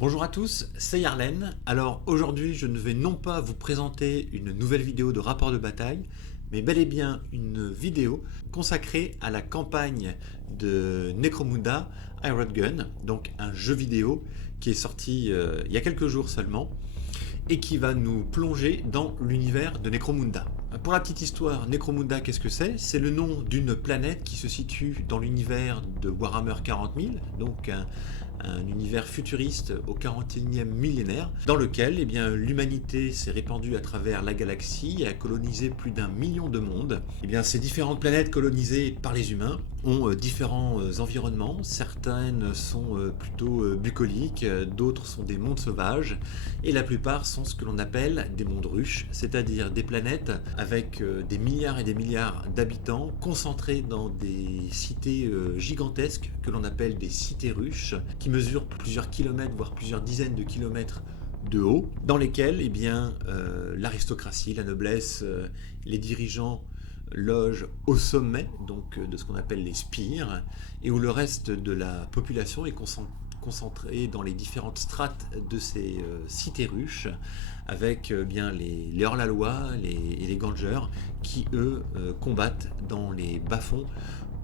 Bonjour à tous, c'est Yarlen. Alors aujourd'hui je ne vais non pas vous présenter une nouvelle vidéo de rapport de bataille, mais bel et bien une vidéo consacrée à la campagne de Necromunda Iron Gun, donc un jeu vidéo qui est sorti il y a quelques jours seulement, et qui va nous plonger dans l'univers de Necromunda. Pour la petite histoire, Necromunda, qu'est-ce que c'est? C'est le nom d'une planète qui se situe dans l'univers de Warhammer 40 000, donc un univers futuriste au 41e millénaire, dans lequel l'humanité s'est répandue à travers la galaxie et a colonisé plus d'1 million de mondes. Ces différentes planètes colonisées par les humains ont différents environnements. Certaines sont plutôt bucoliques, d'autres sont des mondes sauvages, et la plupart sont ce que l'on appelle des mondes ruches, c'est-à-dire des planètes avec des milliards et des milliards d'habitants concentrés dans des cités gigantesques que l'on appelle des cités ruches, qui mesurent plusieurs kilomètres, voire plusieurs dizaines de kilomètres de haut, dans lesquels l'aristocratie, la noblesse, les dirigeants logent au sommet donc de ce qu'on appelle les spires, et où le reste de la population est concentré dans les différentes strates de ces cités ruches, avec les hors-la-loi et les gangers qui eux combattent dans les bas-fonds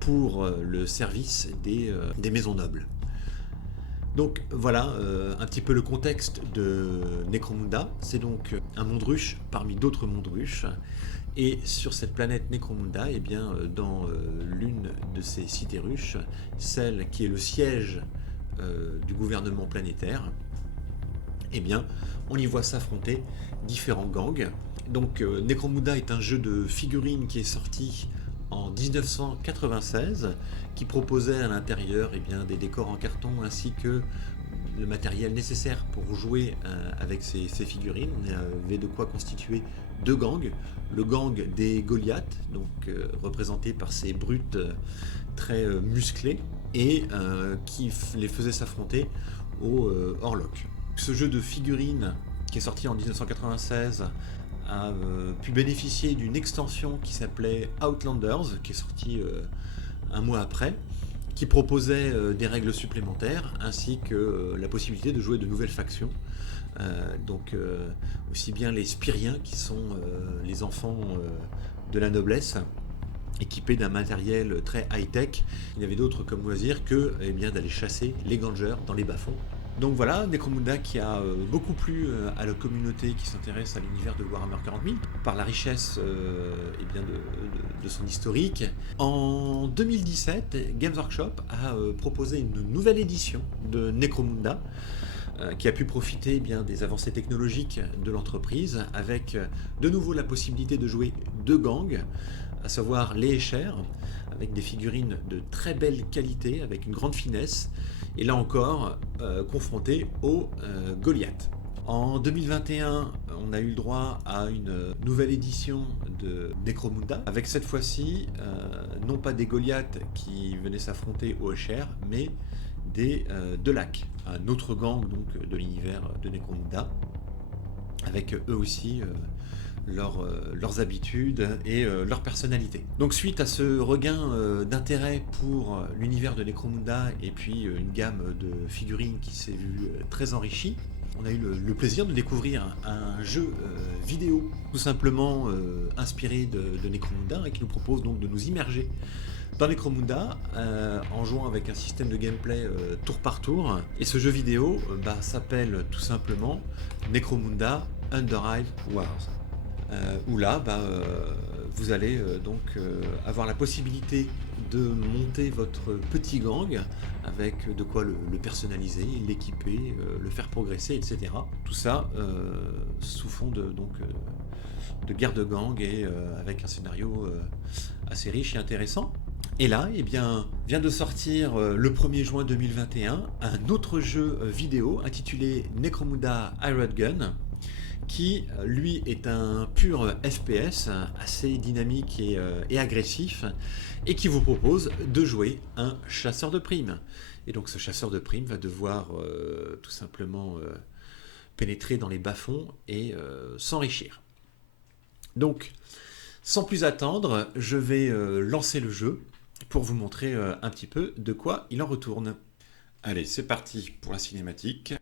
pour le service des maisons nobles. Donc voilà un petit peu le contexte de Necromunda. C'est donc un monde ruche parmi d'autres mondes ruches. Et sur cette planète Necromunda, dans l'une de ces cités ruches, celle qui est le siège du gouvernement planétaire, on y voit s'affronter différents gangs. Donc Necromunda est un jeu de figurines qui est sorti en 1996, qui proposait à l'intérieur des décors en carton ainsi que le matériel nécessaire pour jouer avec ces figurines. On avait de quoi constituer deux gangs. Le gang des Goliaths, donc représenté par ces brutes très musclés, et qui les faisait s'affronter aux Orlok. Ce jeu de figurines qui est sorti en 1996 a pu bénéficier d'une extension qui s'appelait Outlanders, qui est sortie un mois après, qui proposait des règles supplémentaires ainsi que la possibilité de jouer de nouvelles factions. Aussi bien les Spiriens, qui sont les enfants de la noblesse, équipés d'un matériel très high-tech. Il n'y avait d'autre comme loisir que d'aller chasser les gangers dans les bas-fonds. Donc voilà, Necromunda qui a beaucoup plu à la communauté qui s'intéresse à l'univers de Warhammer 40 000 par la richesse de son historique. En 2017, Games Workshop a proposé une nouvelle édition de Necromunda qui a pu profiter des avancées technologiques de l'entreprise, avec de nouveau la possibilité de jouer deux gangs, à savoir les Escher, avec des figurines de très belle qualité, avec une grande finesse, et là encore confronté aux Goliaths. En 2021, on a eu le droit à une nouvelle édition de Necromunda, avec cette fois-ci non pas des Goliaths qui venaient s'affronter aux Escher, mais des Delaques, un autre gang donc, de l'univers de Necromunda, avec eux aussi leurs habitudes et leur personnalité. Donc suite à ce regain d'intérêt pour l'univers de Necromunda et puis une gamme de figurines qui s'est vue très enrichie, on a eu le plaisir de découvrir un jeu vidéo tout simplement inspiré de Necromunda, et qui nous propose donc de nous immerger dans Necromunda en jouant avec un système de gameplay tour par tour. Et ce jeu vidéo s'appelle tout simplement Necromunda Underhive Wars. Où là, vous allez avoir la possibilité de monter votre petit gang avec de quoi le personnaliser, l'équiper, le faire progresser, etc. Tout ça sous fond de guerre de gang et avec un scénario assez riche et intéressant. Et là, vient de sortir le 1er juin 2021 un autre jeu vidéo intitulé Necromunda Iron Gun, qui lui est un pur FPS assez dynamique et agressif, et qui vous propose de jouer un chasseur de primes. Et donc ce chasseur de primes va devoir tout simplement pénétrer dans les bas-fonds et s'enrichir. Donc sans plus attendre, je vais lancer le jeu pour vous montrer un petit peu de quoi il en retourne. Allez, c'est parti pour la cinématique.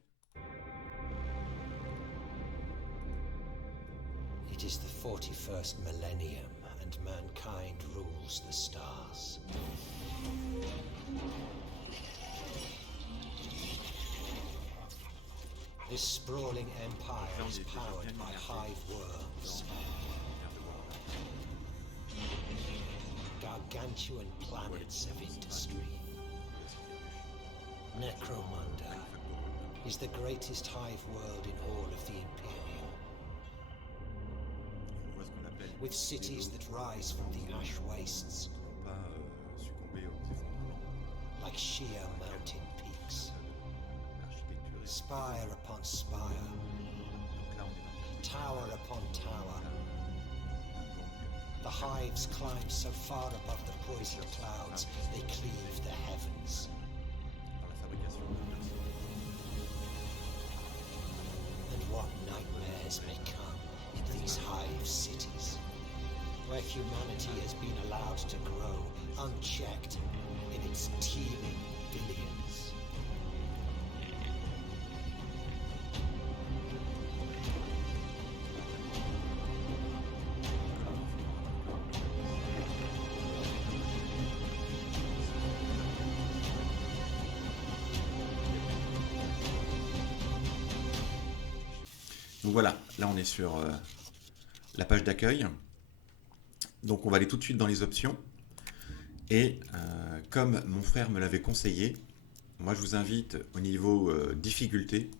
It is the 41st millennium, and mankind rules the stars. This sprawling empire is powered by hive worlds. Gargantuan planets of industry. Necromunda is the greatest hive world in all of the Imperium. With cities that rise from the ash wastes, like sheer mountain peaks. Spire upon spire, tower upon tower. The hives climb so far above the poison clouds, they cleave the heavens. And what nightmares may come in these hive cities, where humanity has been allowed to grow unchecked in its teeming billions. Donc voilà, là on est sur la page d'accueil. Donc on va aller tout de suite dans les options. Et comme mon frère me l'avait conseillé, moi je vous invite au niveau difficulté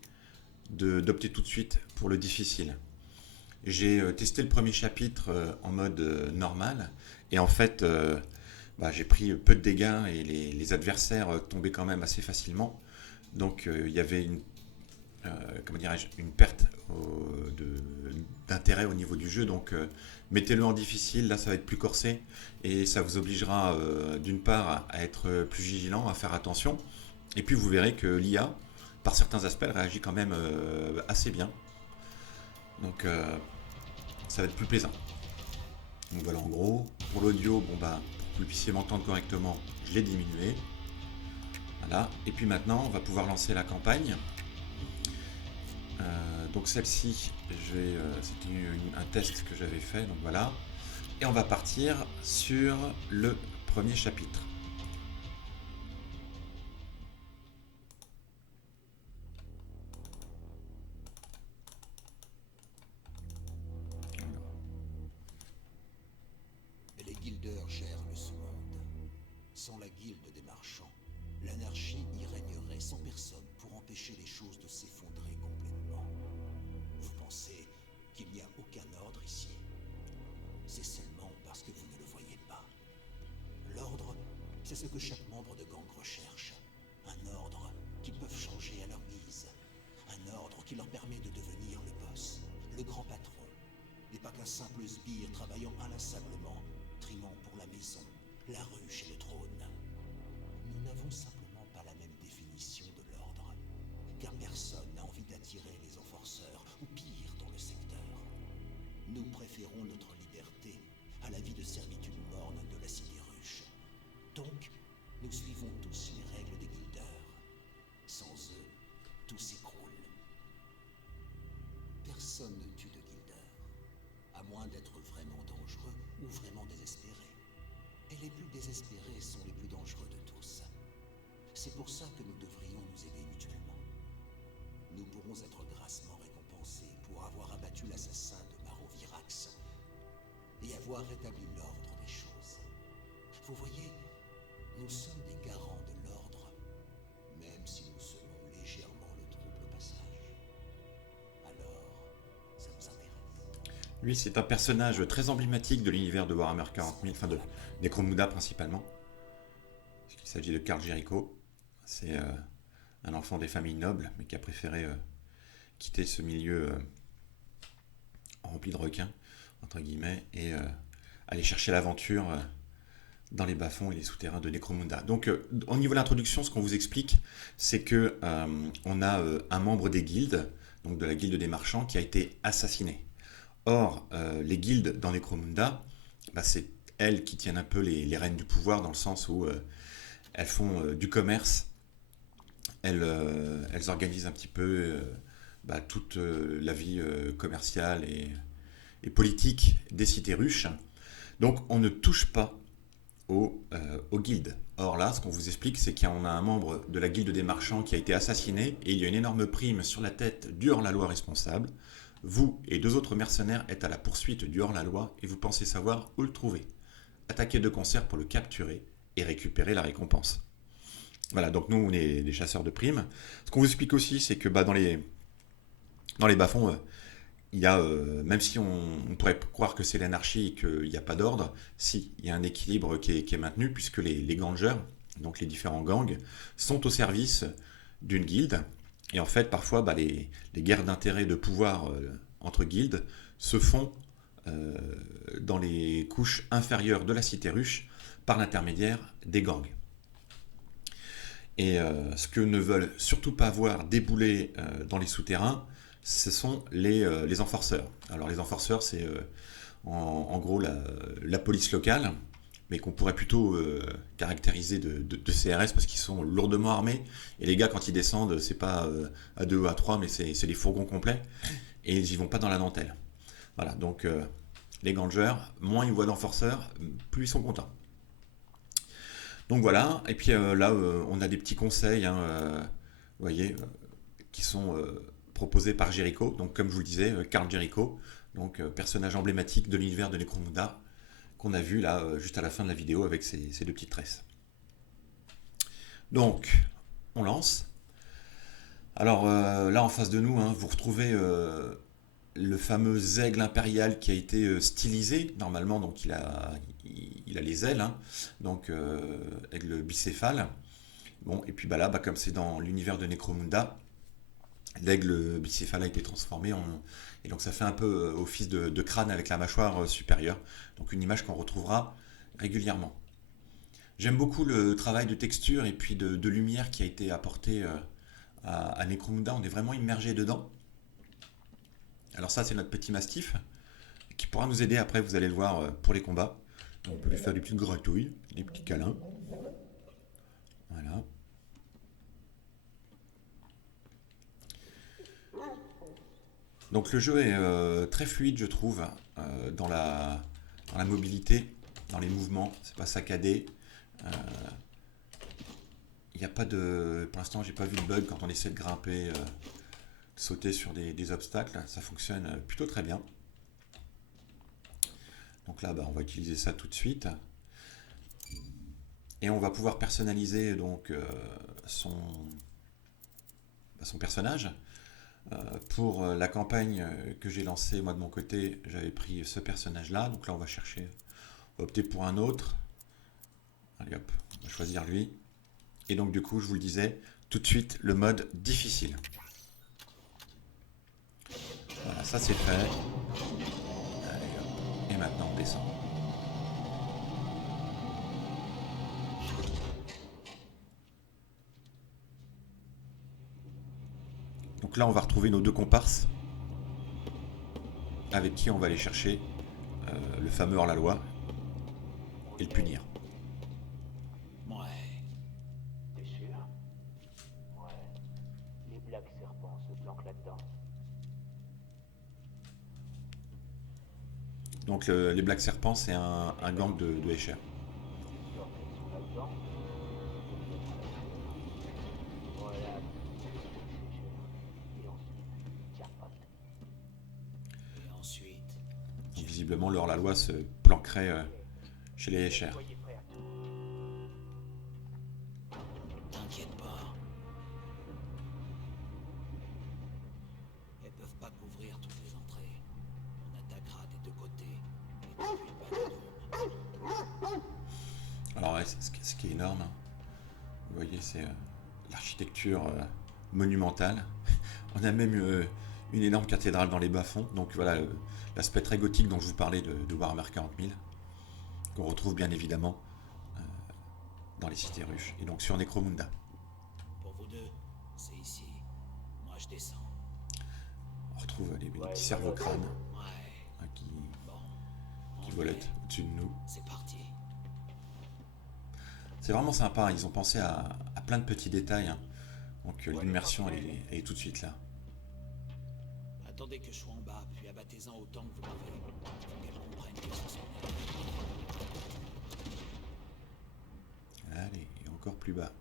d'opter tout de suite pour le difficile. J'ai testé le premier chapitre en mode normal et en fait j'ai pris peu de dégâts et les adversaires tombaient quand même assez facilement. Donc il y avait une perte d'intérêt au niveau du jeu. Donc mettez-le en difficile, là ça va être plus corsé et ça vous obligera d'une part à être plus vigilant, à faire attention, et puis vous verrez que l'IA par certains aspects elle réagit quand même assez bien, donc ça va être plus plaisant. Donc voilà, en gros pour l'audio, pour que vous puissiez m'entendre correctement, je l'ai diminué, voilà. Et puis maintenant on va pouvoir lancer la campagne. Donc celle-ci, c'était un test que j'avais fait, donc voilà. Et on va partir sur le premier chapitre. Les guildeurs gèrent le sous-monde. Sans la guilde des marchands, l'anarchie y régnerait sans personne pour empêcher les choses de s'effondrer complètement. Vous pensez qu'il n'y a aucun ordre ici? C'est seulement parce que vous ne le voyez pas. L'ordre, c'est ce que chaque membre de gang recherche. Un ordre qu'ils peuvent changer à leur guise. Un ordre qui leur permet de devenir le boss, le grand patron, et pas qu'un simple sbire travaillant inlassablement, trimant pour la maison, la ruche et le trône. Nous n'avons simplement pas la même définition de l'ordre, car personne n'a envie d'attirer les enforceurs, ou pire, dans le secteur. Nous préférons notre liberté à la vie de servitude morne de la sidéruche. Donc, nous suivons tous les règles des guildeurs. Sans eux, tout s'écroule. Personne ne tue de guildeur, à moins d'être vraiment dangereux ou vraiment désespéré. Et les plus désespérés sont les plus dangereux de tous. C'est pour ça que nous devrions nous aider mutuellement. Nous pourrons être grassement récompensés pour avoir abattu l'assassin de Marovirax et avoir rétabli l'ordre des choses. Vous voyez, nous sommes des garants de l'ordre, même si nous semons légèrement le trouble au passage. Alors, ça nous intéresse. Lui, c'est un personnage très emblématique de l'univers de Warhammer 40 000, enfin de Necromunda principalement. Il s'agit de Karl Jericho. C'est un enfant des familles nobles, mais qui a préféré quitter ce milieu rempli de requins, entre guillemets, et aller chercher l'aventure dans les bas-fonds et les souterrains de Necromunda. Donc, au niveau de l'introduction, ce qu'on vous explique, c'est que on a un membre des guildes, donc de la guilde des marchands, qui a été assassiné. Or, les guildes dans Necromunda, c'est elles qui tiennent un peu les rênes du pouvoir, dans le sens où elles font du commerce, elles organisent un petit peu toute la vie commerciale et et politique des cités ruches. Donc on ne touche pas aux guildes. Or là, ce qu'on vous explique, c'est qu'on a un membre de la guilde des marchands qui a été assassiné et il y a une énorme prime sur la tête du hors-la-loi responsable. Vous et 2 autres mercenaires êtes à la poursuite du hors-la-loi et vous pensez savoir où le trouver. Attaquez de concert pour le capturer et récupérer la récompense. Voilà, donc nous on est des chasseurs de primes. Ce qu'on vous explique aussi, c'est que dans les bas-fonds, il y a, même si on pourrait croire que c'est l'anarchie et qu'il n'y a pas d'ordre, si, il y a un équilibre qui est maintenu, puisque les gangers, donc les différents gangs, sont au service d'une guilde. Et en fait, parfois, les guerres d'intérêt de pouvoir entre guildes se font dans les couches inférieures de la cité ruche par l'intermédiaire des gangs. Et ce que ne veulent surtout pas voir débouler dans les souterrains, ce sont les enforceurs. Alors les enforceurs, c'est en gros la police locale, mais qu'on pourrait plutôt caractériser de CRS parce qu'ils sont lourdement armés. Et les gars, quand ils descendent, c'est pas à 2 ou à 3, mais c'est des fourgons complets. Et ils y vont pas dans la dentelle. Voilà, donc les gangers, moins ils voient d'enforceurs, plus ils sont contents. Donc voilà, et puis là, on a des petits conseils, hein, vous voyez, qui sont proposé par Jericho, donc comme je vous le disais, Karl Jericho, donc personnage emblématique de l'univers de Necromunda, qu'on a vu là juste à la fin de la vidéo avec ces 2 petites tresses. Donc, on lance. Alors là en face de nous, hein, vous retrouvez le fameux aigle impérial qui a été stylisé, normalement, donc il a les ailes, hein, donc aigle bicéphale. Bon, et puis là, comme c'est dans l'univers de Necromunda, l'aigle bicéphale a été transformé et donc ça fait un peu office de crâne avec la mâchoire supérieure. Donc une image qu'on retrouvera régulièrement. J'aime beaucoup le travail de texture et puis de lumière qui a été apporté à Necromunda. On est vraiment immergé dedans. Alors ça, c'est notre petit mastif qui pourra nous aider après, vous allez le voir, pour les combats. On peut lui faire des petites gratouilles, des petits câlins. Voilà. Donc le jeu est très fluide, je trouve, dans la mobilité, dans les mouvements. C'est pas saccadé. Il n'y a pas de... Pour l'instant, j'ai pas vu de bug quand on essaie de grimper, de sauter sur des obstacles. Ça fonctionne plutôt très bien. Donc là, on va utiliser ça tout de suite. Et on va pouvoir personnaliser donc son personnage. Pour la campagne que j'ai lancée, moi de mon côté, j'avais pris ce personnage-là. Donc là, on va chercher, on va opter pour un autre. Allez hop, on va choisir lui. Et donc du coup, je vous le disais, tout de suite, le mode difficile. Voilà, ça c'est fait. Allez hop, et maintenant on descend. Donc là, on va retrouver nos 2 comparses avec qui on va aller chercher le fameux hors-la-loi et le punir. Ouais. T'es sûr? Ouais. Les Black Serpents se planquent là-dedans. Donc les Black Serpents, c'est un gang de Escher. Ils sont là-dedans. Voilà. Et ensuite, jackpot. Et ensuite... Donc, visiblement, le hors-la-loi se planquerait chez les Escher. Soyez prêts à tout. T'inquiète pas. Elles peuvent pas couvrir toutes les entrées. On attaquera des 2 côtés. Et depuis pas de doute. Alors ouais, ce qui est énorme, hein. Vous voyez, c'est l'architecture monumentale. On a même une énorme cathédrale dans les bas-fonds. Donc voilà, l'aspect très gothique dont je vous parlais de Warhammer 40 000, qu'on retrouve bien évidemment dans les cités ruches, et donc sur Necromunda. Pour vous 2, c'est ici. Moi je descends. On retrouve les petits cerveaux-crânes Ouais. qui Bon. volettent au-dessus de nous. C'est parti. C'est vraiment sympa, ils ont pensé à plein de petits détails, hein. Donc l'immersion elle est tout de suite là. Attendez que je sois en bas, puis abattez-en autant que vous pouvez. Faut qu'elle comprenne qu'elles sont son mère. Allez, et encore plus bas.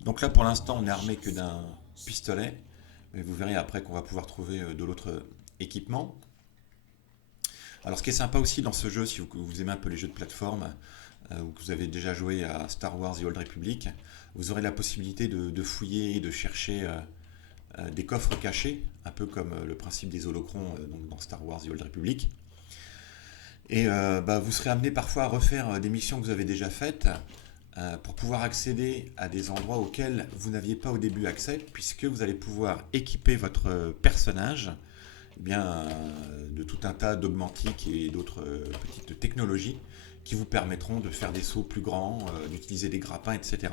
Donc là, pour l'instant, on n'est armé que d'un pistolet. Mais vous verrez après qu'on va pouvoir trouver de l'autre équipement. Alors ce qui est sympa aussi dans ce jeu, si vous aimez un peu les jeux de plateforme, ou que vous avez déjà joué à Star Wars The Old Republic, vous aurez la possibilité de fouiller et de chercher des coffres cachés, un peu comme le principe des holocrons donc dans Star Wars The Old Republic. Et vous serez amené parfois à refaire des missions que vous avez déjà faites pour pouvoir accéder à des endroits auxquels vous n'aviez pas au début accès, puisque vous allez pouvoir équiper votre personnage de tout un tas d'augmentiques et d'autres petites technologies qui vous permettront de faire des sauts plus grands, d'utiliser des grappins, etc.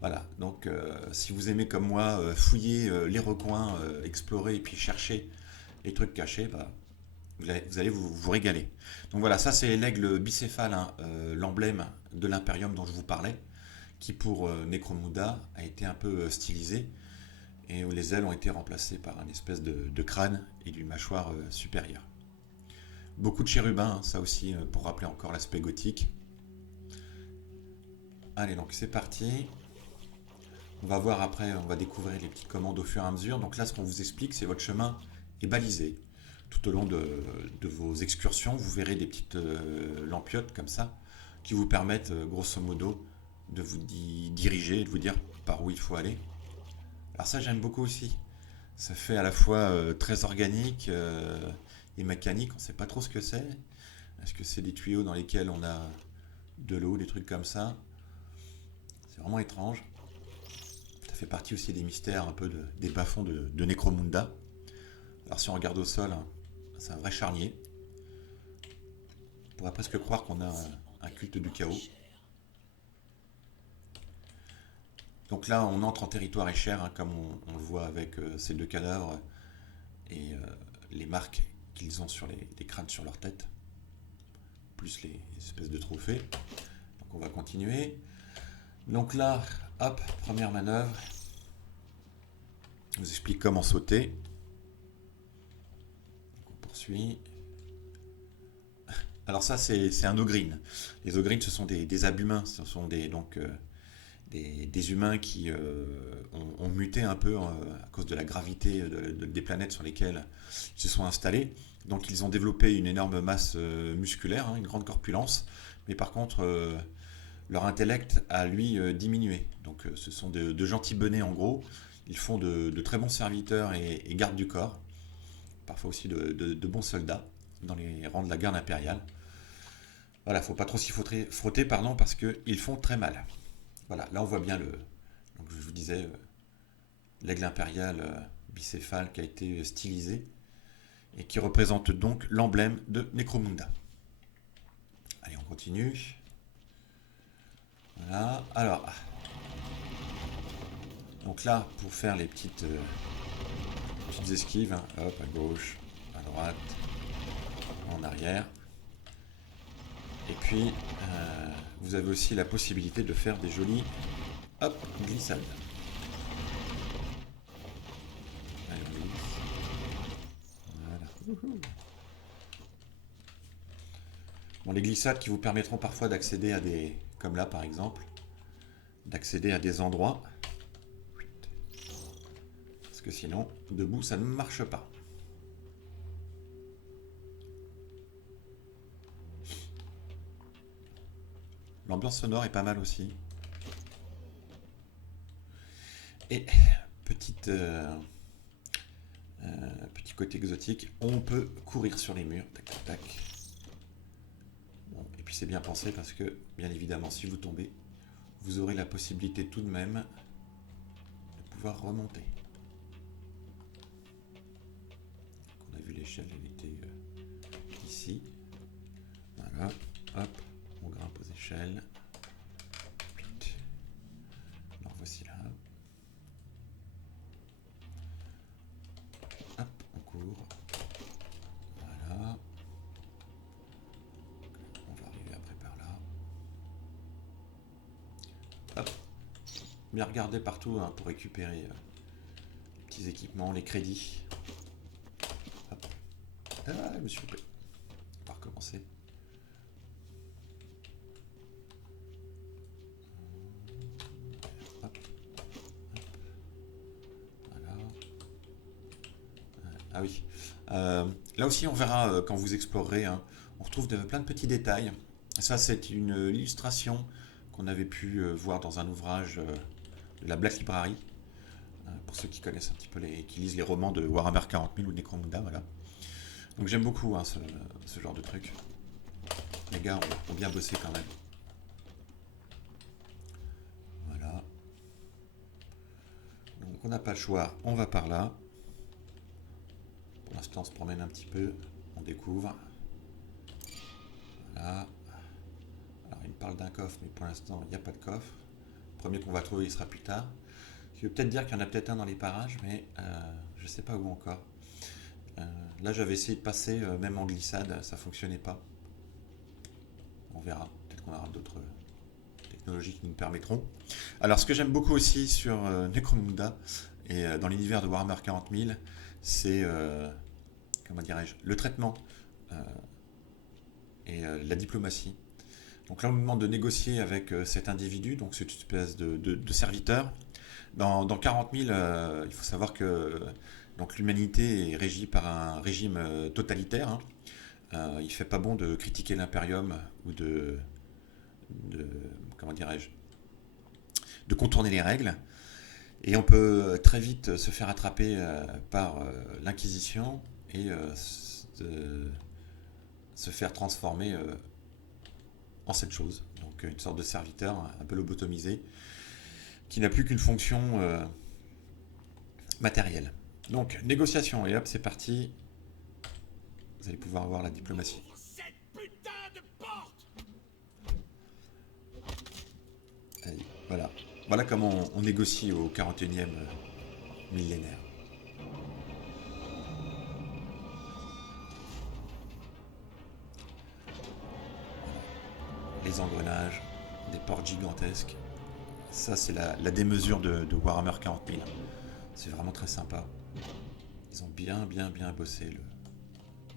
Voilà, donc si vous aimez comme moi fouiller les recoins, explorer et puis chercher les trucs cachés, vous allez vous régaler. Donc voilà, ça c'est l'aigle bicéphale, hein, l'emblème de l'Imperium dont je vous parlais, qui pour Necromunda a été un peu stylisé, et où les ailes ont été remplacées par une espèce de crâne et d'une mâchoire supérieure. Beaucoup de chérubins, hein, ça aussi, pour rappeler encore l'aspect gothique. Allez, donc c'est parti. On va voir après, on va découvrir les petites commandes au fur et à mesure. Donc là, ce qu'on vous explique, c'est votre chemin est balisé. Tout au long de vos excursions, vous verrez des petites lampiotes comme ça, qui vous permettent, grosso modo, de vous diriger, de vous dire par où il faut aller. Alors ça, j'aime beaucoup aussi. Ça fait à la fois très organique et mécanique, on ne sait pas trop ce que c'est. Est-ce que c'est des tuyaux dans lesquels on a de l'eau, des trucs comme ça? C'est vraiment étrange. Ça fait partie aussi des mystères un peu des bas-fonds de Necromunda. Alors si on regarde au sol, hein, c'est un vrai charnier. On pourrait presque croire qu'on a un culte du chaos. Donc là, on entre en territoire écher, hein, comme on le voit avec ces deux cadavres et les marques qu'ils ont sur les crânes sur leur tête, plus les espèces de trophées. Donc on va continuer. Donc là, hop, première manœuvre. Je vous explique comment sauter. Donc on poursuit. Alors ça, c'est un ogryn. Les ogryn, ce sont des abhumains, ce sont des humains qui ont muté un peu à cause de la gravité des planètes sur lesquelles ils se sont installés. Donc ils ont développé une énorme masse musculaire, hein, une grande corpulence, mais par contre leur intellect a lui diminué. Donc ce sont de gentils benets en gros. Ils font de très bons serviteurs et gardes du corps, parfois aussi de bons soldats dans les rangs de la garde impériale. Voilà, faut pas trop s'y frotter, pardon, parce qu'ils font très mal. Voilà, là on voit bien donc je vous disais, l'aigle impérial bicéphale qui a été stylisé et qui représente donc l'emblème de Necromunda. Allez, on continue. Voilà, alors. Donc là, pour faire les petites esquives, hein, hop, à gauche, à droite, en arrière. Et puis, vous avez aussi la possibilité de faire des jolies glissades. Allez, on glisse. Voilà. Bon, les glissades qui vous permettront parfois d'accéder à comme là par exemple, d'accéder à des endroits. Parce que sinon, debout, ça ne marche pas. L'ambiance sonore est pas mal aussi. Et petit côté exotique, on peut courir sur les murs. Tac, tac, tac. Bon, et puis c'est bien pensé parce que, bien évidemment, si vous tombez, vous aurez la possibilité tout de même de pouvoir remonter. On a vu l'échelle, elle était ici. Voilà, hop. On grimpe aux échelles. Alors voici là. Hop, on court. Voilà. Bien regarder partout hein, pour récupérer les petits équipements, les crédits. Hop. Ah, je me suis loupé. On va recommencer. Hop. Voilà. Ah oui. Là aussi, on verra quand vous explorerez. Hein, on retrouve plein de petits détails. Ça, c'est une illustration qu'on avait pu voir dans un ouvrage de la Black Library. Pour ceux qui connaissent un petit peu qui lisent les romans de Warhammer 40 000 ou Necromunda, voilà. Donc j'aime beaucoup hein, ce genre de truc. Les gars ont bien bossé quand même. Voilà. Donc on n'a pas le choix, on va par là. Pour l'instant on se promène un petit peu, on découvre. Voilà. Alors il me parle d'un coffre, mais pour l'instant il n'y a pas de coffre. Le premier qu'on va trouver il sera plus tard. Ce qui veut peut-être dire qu'il y en a peut-être un dans les parages, mais je ne sais pas où encore. Là j'avais essayé de passer, même en glissade, ça fonctionnait pas. On verra, peut-être qu'on aura d'autres technologies qui nous permettront. Alors ce que j'aime beaucoup aussi sur Necromunda et dans l'univers de Warhammer 40 000, c'est comment dirais-je, le traitement et la diplomatie. Donc là on nous demande de négocier avec cet individu, donc cette espèce de serviteur. Dans 40 000, il faut savoir que donc l'humanité est régie par un régime totalitaire. Hein. Il fait pas bon de critiquer l'impérium ou de comment dirais-je, de contourner les règles. Et on peut très vite se faire attraper par l'Inquisition et se faire transformer en cette chose. Donc une sorte de serviteur un peu lobotomisé qui n'a plus qu'une fonction matérielle. Donc négociation, et hop c'est parti. Vous allez pouvoir avoir la diplomatie. Cette putain de porte! Allez, voilà. Voilà comment on négocie au 41e millénaire. Les engrenages, des portes gigantesques. Ça, c'est la démesure de Warhammer 40 000. C'est vraiment très sympa. Ils ont bien bossé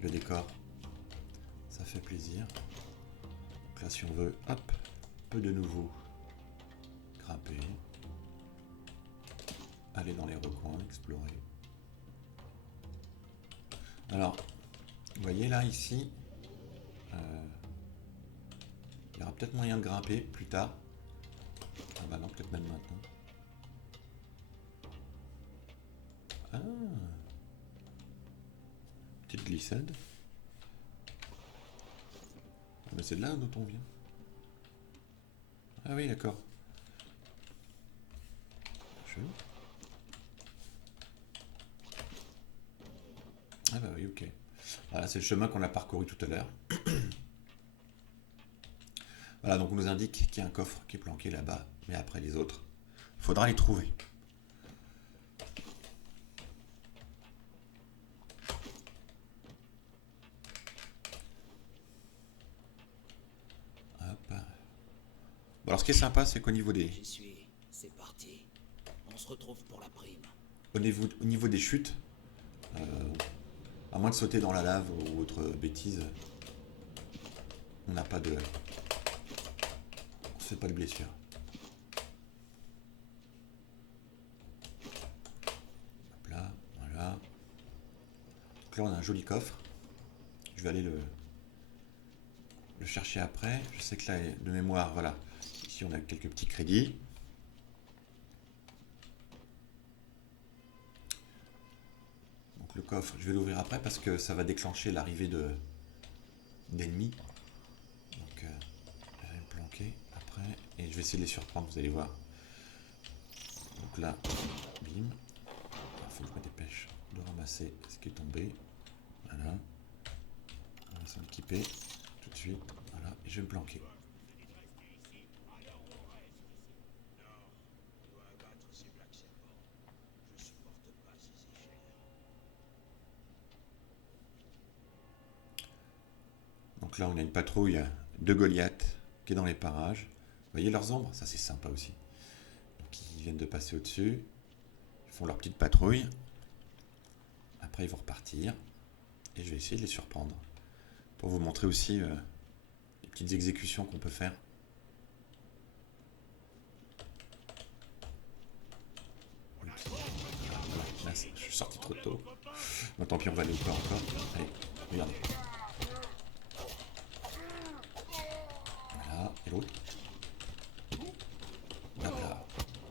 le décor. Ça fait plaisir. Donc là, si on veut, hop, on peut de nouveau grimper. Aller dans les recoins, explorer. Alors, vous voyez là, ici, il y aura peut-être moyen de grimper plus tard. Ah bah non, peut-être même maintenant. Ah, petite glissade. Ah bah c'est de là dont on vient. Ah oui, d'accord. Chelou. Ah bah oui, ok. Voilà, c'est le chemin qu'on a parcouru tout à l'heure. Voilà, donc on nous indique qu'il y a un coffre qui est planqué là-bas, mais après les autres, il faudra les trouver. Hop. Bon, alors ce qui est sympa, c'est qu'au niveau J'y suis, c'est parti. On se retrouve pour la prime. au niveau des chutes, à moins de sauter dans la lave ou autre bêtise, on n'a pas de... on se fait pas de blessure. Hop là, voilà. Donc là on a un joli coffre. Je vais aller le chercher après. Je sais que là, de mémoire, voilà. Ici on a quelques petits crédits. Donc le coffre, je vais l'ouvrir après parce que ça va déclencher l'arrivée d'ennemis. Donc je vais me planquer après et je vais essayer de les surprendre, vous allez voir. Donc là, bim. Il faut que je me dépêche de ramasser ce qui est tombé. Voilà. On va s'en équiper tout de suite. Voilà. Et je vais me planquer. Donc là, on a une patrouille de Goliath qui est dans les parages. Vous voyez leurs ombres? Ça, c'est sympa aussi. Donc, ils viennent de passer au-dessus. Ils font leur petite patrouille. Après, ils vont repartir. Et je vais essayer de les surprendre. Pour vous montrer aussi les petites exécutions qu'on peut faire. Oups. Voilà, là, je suis sorti trop tôt. Bon, tant pis, on va aller au corps encore. Allez, regardez. Voilà, et l'autre. Voilà.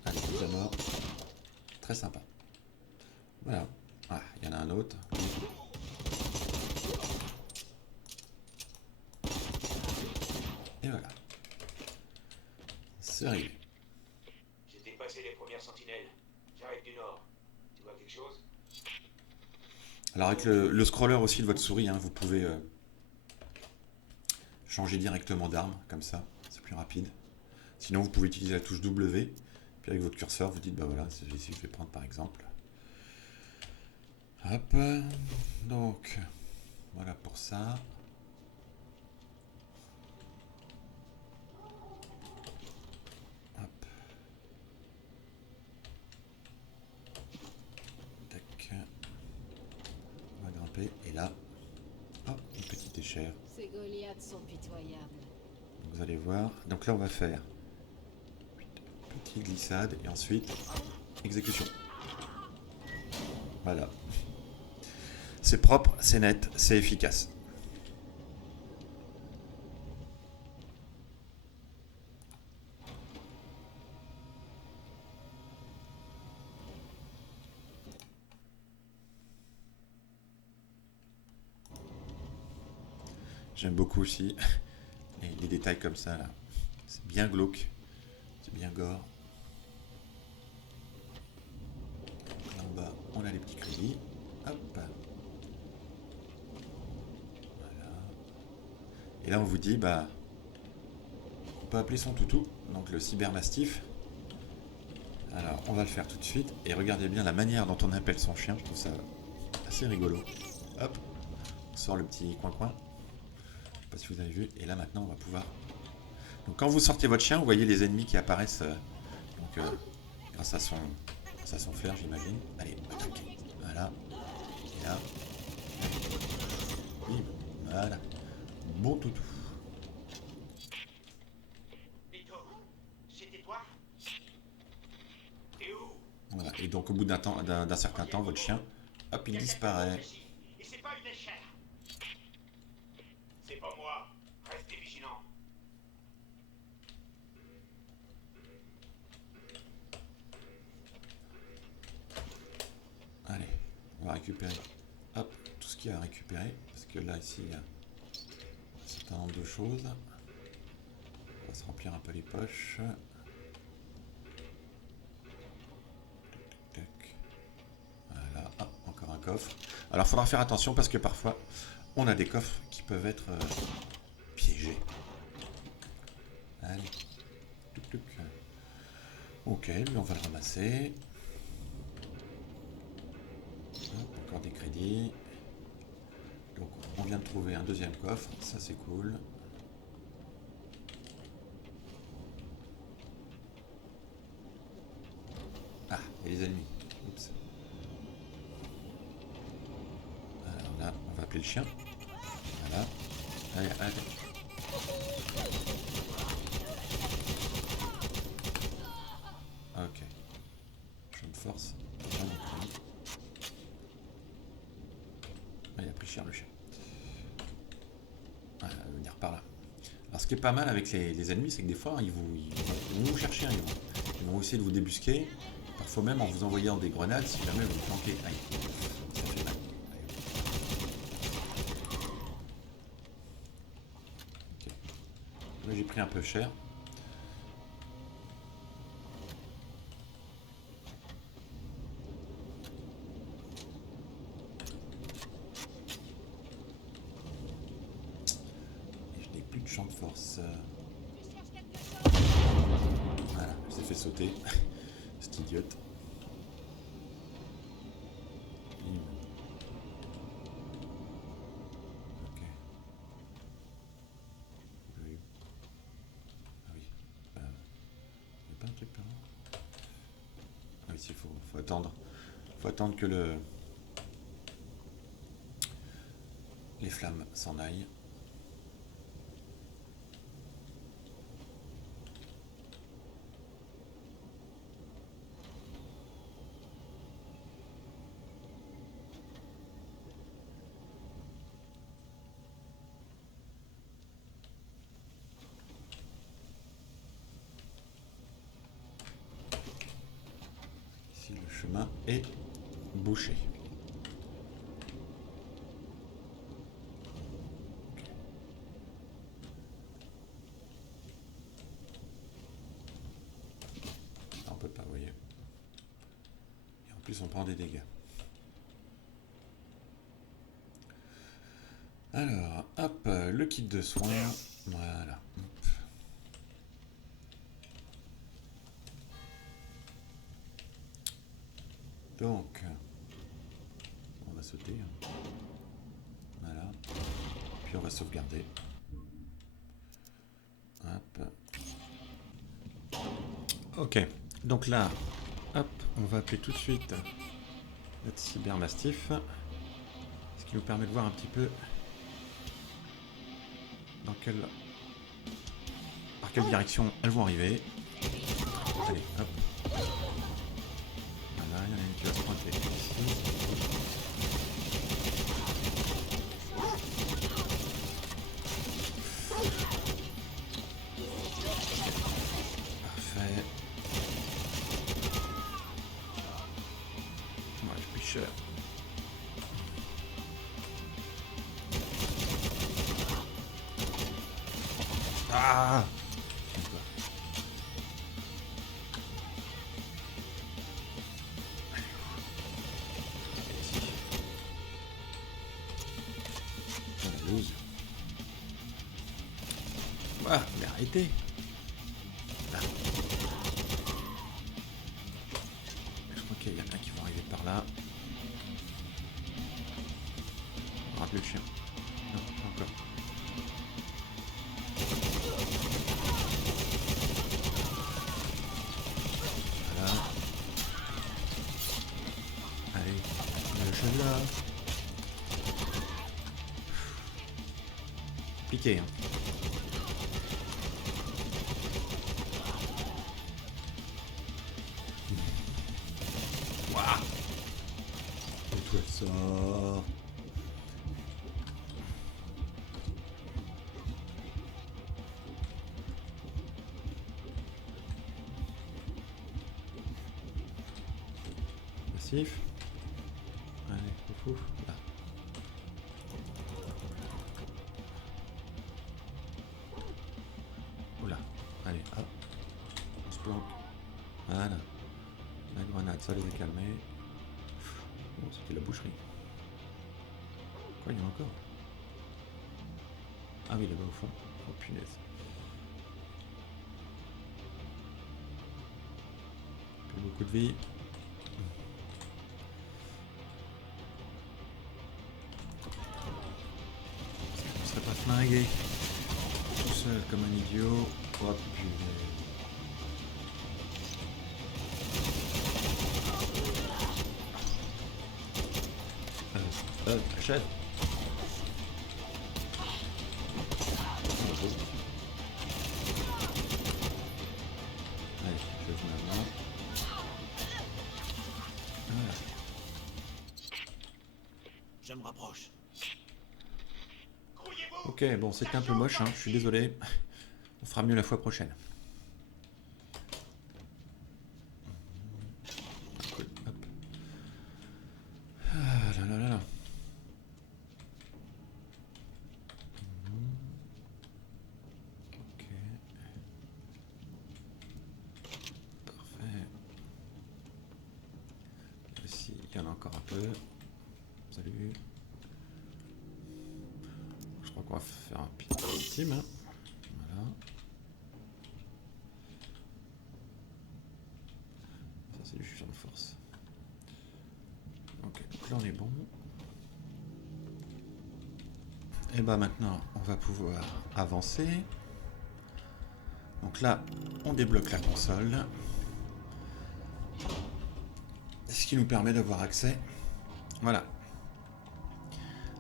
Allez, vous à mort. Très sympa. Voilà. Ah, il y en a un autre. Et voilà. C'est réglé. J'ai dépassé les premières sentinelles. J'arrive du nord. Tu vois quelque chose? Alors avec le scroller aussi de votre souris, hein, vous pouvez changer directement d'arme, comme ça, c'est plus rapide. Sinon vous pouvez utiliser la touche W, puis avec votre curseur vous dites bah voilà, c'est ici que je vais prendre par exemple. Hop, donc voilà pour ça. Hop. Tac. On va grimper, et là, hop, une petite échelle. Ces Goliaths sont pitoyables. Vous allez voir. Donc là, on va faire petite glissade et ensuite exécution. Voilà. C'est propre, c'est net, c'est efficace. J'aime beaucoup aussi les détails comme ça là. C'est bien glauque, c'est bien gore. Là en bas, on a les petits crédits. Hop. Voilà. Et là, on vous dit, bah, on peut appeler son toutou, donc le cybermastif. Alors, on va le faire tout de suite. Et regardez bien la manière dont on appelle son chien. Je trouve ça assez rigolo. Hop, on sort le petit coin-coin. Je sais pas si vous avez vu. Et là, maintenant, on va pouvoir... Donc, quand vous sortez votre chien, vous voyez les ennemis qui apparaissent. Grâce à son flair, j'imagine. Allez, attaque. Voilà. Et là... Bim. Voilà. Bon toutou. Vito, c'était toi? T'es où? Voilà. Et donc au bout d'un certain temps, votre chien, hop, il disparaît. Et c'est pas une échelle. C'est pas moi. Restez vigilants. Allez, on va récupérer, hop, tout ce qu'il y a à récupérer. Parce que là, ici, il y a un certain nombre de choses. On va se remplir un peu les poches. Voilà, hop, encore un coffre. Alors, il faudra faire attention parce que parfois, on a des coffres qui peuvent être piégés. Allez, touc, touc. Ok, lui, on va le ramasser. Hop, encore des crédits. Donc, on vient de trouver un deuxième coffre. Ça, c'est cool. Ah, et les ennemis. Oups. Alors là, on va appeler le chien. Voilà. Allez, allez. Ok. Champ de force. Ah, il a pris cher le chien. Ah, il va venir par là. Alors ce qui est pas mal avec les ennemis, c'est que des fois, ils vont vous chercher, hein, ils vont essayer de vous débusquer. Parfois même en vous envoyant des grenades si jamais vous planquez. Aïe, ça fait mal. Okay. Là j'ai pris un peu cher. Et je n'ai plus de champ de force. Voilà, je s'est fait sauter. Cette idiote. Ok. Oui. Ah oui. Il n'y a pas un truc par là? ici, faut attendre. Faut attendre que les flammes s'en aillent. Ici, le chemin est bouché. On peut pas, vous voyez. Et en plus, on prend des dégâts. Alors, hop, le kit de soins. Voilà. Donc, on va sauter. Voilà. Puis on va sauvegarder. Hop. Ok. Donc là, hop, on va appeler tout de suite notre cybermastif. Ce qui nous permet de voir un petit peu dans par quelle direction elles vont arriver. Allez, hop. Voilà, il y en a une qui va se pointer ici. Parfait. Ouais, je suis cher. Ah! Ah, mais arrêtez! Là. Je crois qu'il y en a qui vont arriver par là. Rappelez le chien. Non, pas encore. Voilà. Allez, le chat là. Piqué, hein. Et toi ça. Massif. Allez, fou. Là. Oula. Allez, hop. On se planque. Voilà. La grenade, ça les a calmés. Bon, c'était la boucherie. Quoi, il y en a encore? Ah oui, là-bas au fond. Oh punaise. Plus beaucoup de vie. On serait pas flingué. Tout seul comme un idiot. Oh punaise. Achète. Allez, je vais maintenant. Voilà. Je me rapproche. Ok, bon, c'était un peu moche, hein, je suis désolé. On fera mieux la fois prochaine. Cool, hop. Ah là là là là. Ok. Parfait. Ici, il y en a encore un peu. Salut. Je crois qu'on va faire un petit team. Hein. Voilà. Ça, c'est du champ de force. Ok, donc là, on est bon. Et bah maintenant, on va pouvoir avancer. Donc là, on débloque la console. Ce qui nous permet d'avoir accès. Voilà.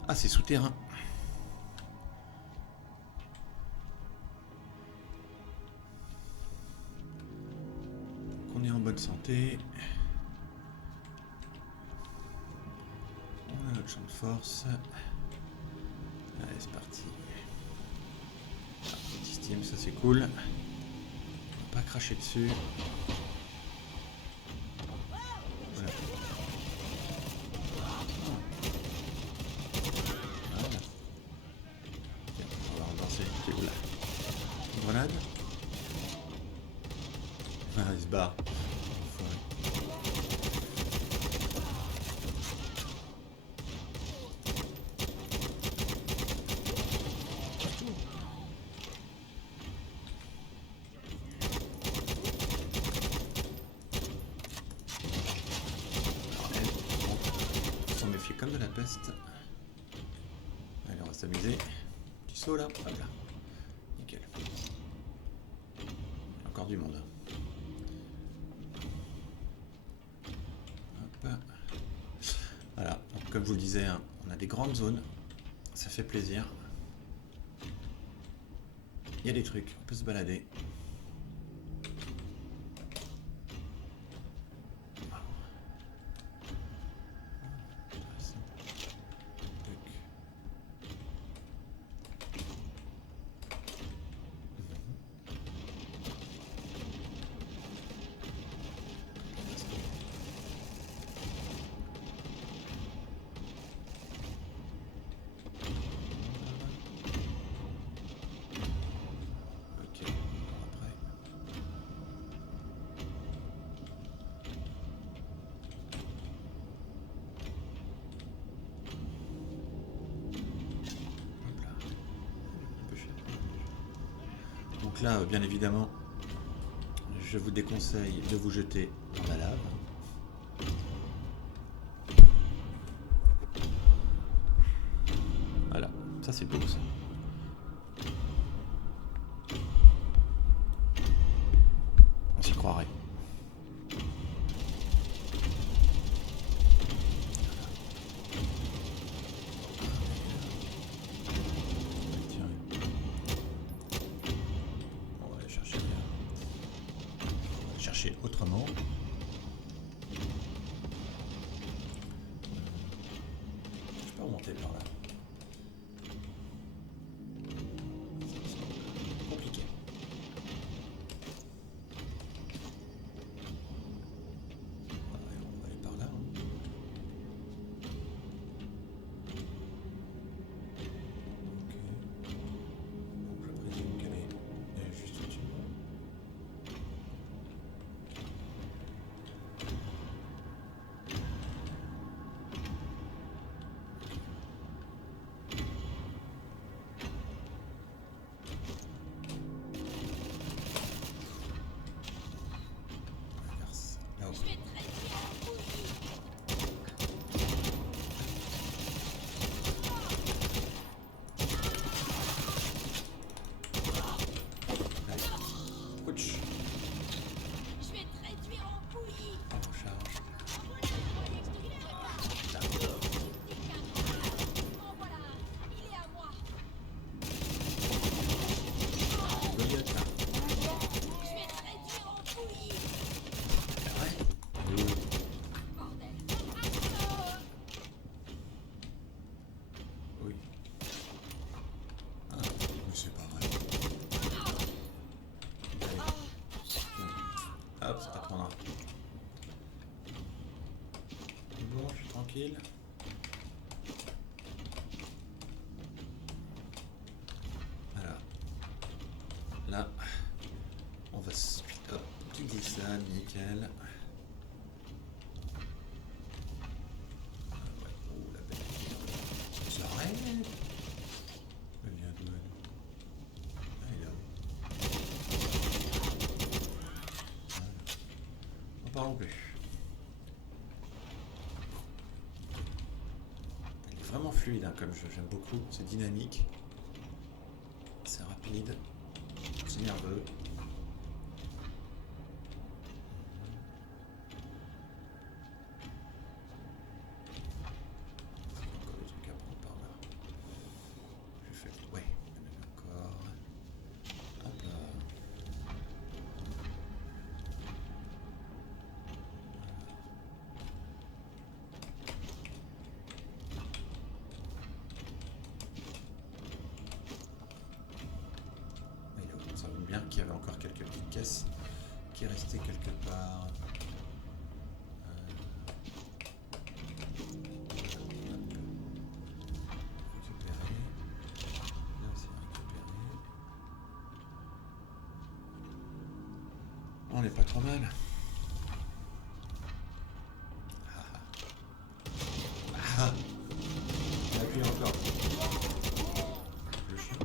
Ah, c'est souterrain. On est en bonne santé. On a notre champ de force. Allez, c'est parti. Ah, petit steam, ça c'est cool. On va pas cracher dessus. Voilà. Voilà. Ok, on va relancer. Qui est où là? Une grenade. Ah, il se barre. On s'en méfie comme de la peste. Allez, on va s'amuser. Petit saut là. Voilà. Nickel. Encore du monde. Hop. Voilà. Donc, comme je vous le disais, hein, on a des grandes zones. Ça fait plaisir. Il y a des trucs. On peut se balader. Ok, après. Hop là. Un peu cher. Donc là, bien évidemment, je vous déconseille de vous jeter dans la lave. Voilà, ça c'est beau ça. On s'y croirait. Tiens. On va aller chercher. On va aller chercher autrement. Je peux remonter par là. C'est compliqué. Allez, on va aller par là. Ok. Donc je présume qu'elle est juste au-dessus. Regarde, là-haut. Allez. Ouch. Je vais te réduire en bouillie. On recharge. En voilà un. Il est à moi. Goliath là. Je vais te réduire en bouillie. Ouais. Bordel. Oui. Ah, mais c'est pas vrai. Allez. Hop, ça t'apprendra. Bon, je suis tranquille. Voilà. Là, on va se... Hop, petit glissade, nickel. Ah ouais, oh la belle. Ça arrête. Elle vient d'où elle? Ah, elle est là-haut. Voilà. En parlons plus. Elle est vraiment fluide, hein, comme j'aime beaucoup. C'est dynamique. C'est rapide. C'est nerveux. bien qu'il y avait encore quelques petites caisses qui restaient quelque part. Récupérer. Là, c'est récupérer. On n'est pas trop mal. Ah. Appuie encore. Le chien.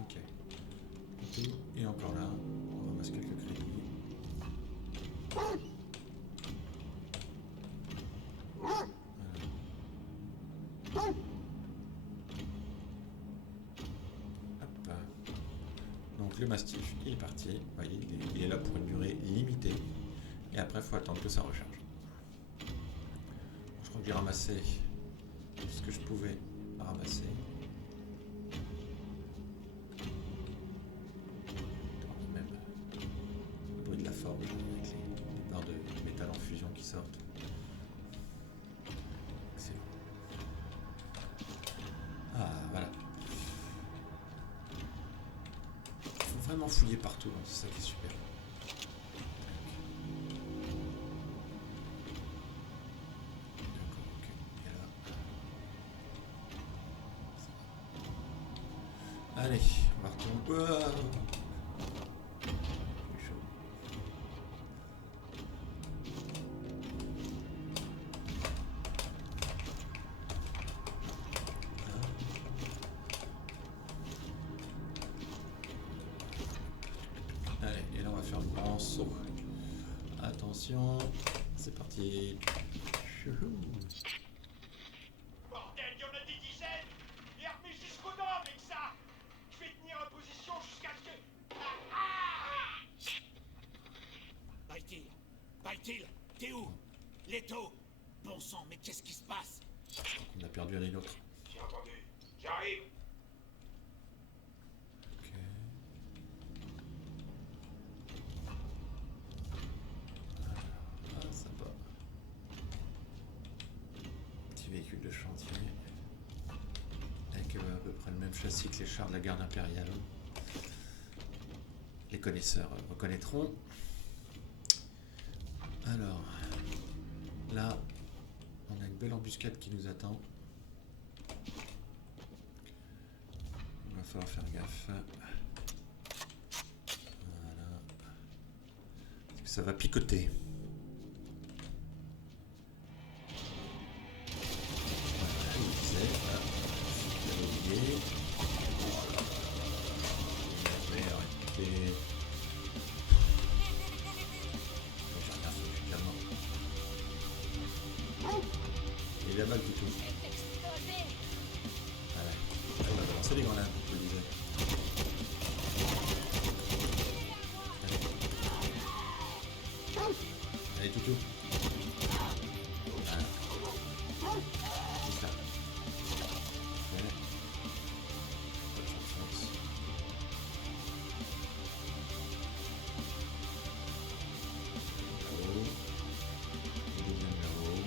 Ok. Et encore là, on ramasse quelques crédits. Hop. Donc le mastif, il est parti. Vous voyez, il est là pour une durée limitée. Et après, il faut attendre que ça recharge. Je crois que j'ai ramassé ce que je pouvais ramasser. Même le bruit de la forme avec les barres de métal en fusion qui sortent. Excellent. Ah, voilà. Il faut vraiment fouiller partout, hein, c'est ça qui est super. D'accord, ok. Et là. Ça va. Allez, on va retourner. Ouah. C'est chaud. Allez, et là on va faire le grand saut. Attention, c'est parti. Chouhou. Bordel, il y en a des dizaines! Et armés jusqu'aux dents avec ça! Je vais tenir en position jusqu'à ce que... Baïtil, Baïtil, t'es où? Leto. Bon sang, mais qu'est-ce qui se passe? On a perdu un et l'autre. J'ai entendu. J'arrive! Ok. Ah, sympa. Petit véhicule de chantier. Avec à peu près le même châssis que les chars de la garde impériale. Les connaisseurs reconnaîtront. Alors, là, on a une belle embuscade qui nous attend. Il va falloir faire gaffe. Voilà. Parce que ça va picoter. Voilà, il disait. Ah, j'avais oublié. Je vais arrêter. J'ai rien fait, je suis bien mort. Et il a mal du tout. C'est explosé. Ah ouais. Ah, il va balancer les grenades, je le disais. Allez. Allez, toutou. Voilà. C'est ça. Ouais. Pas de chance. Là-haut. Il est bien là-haut.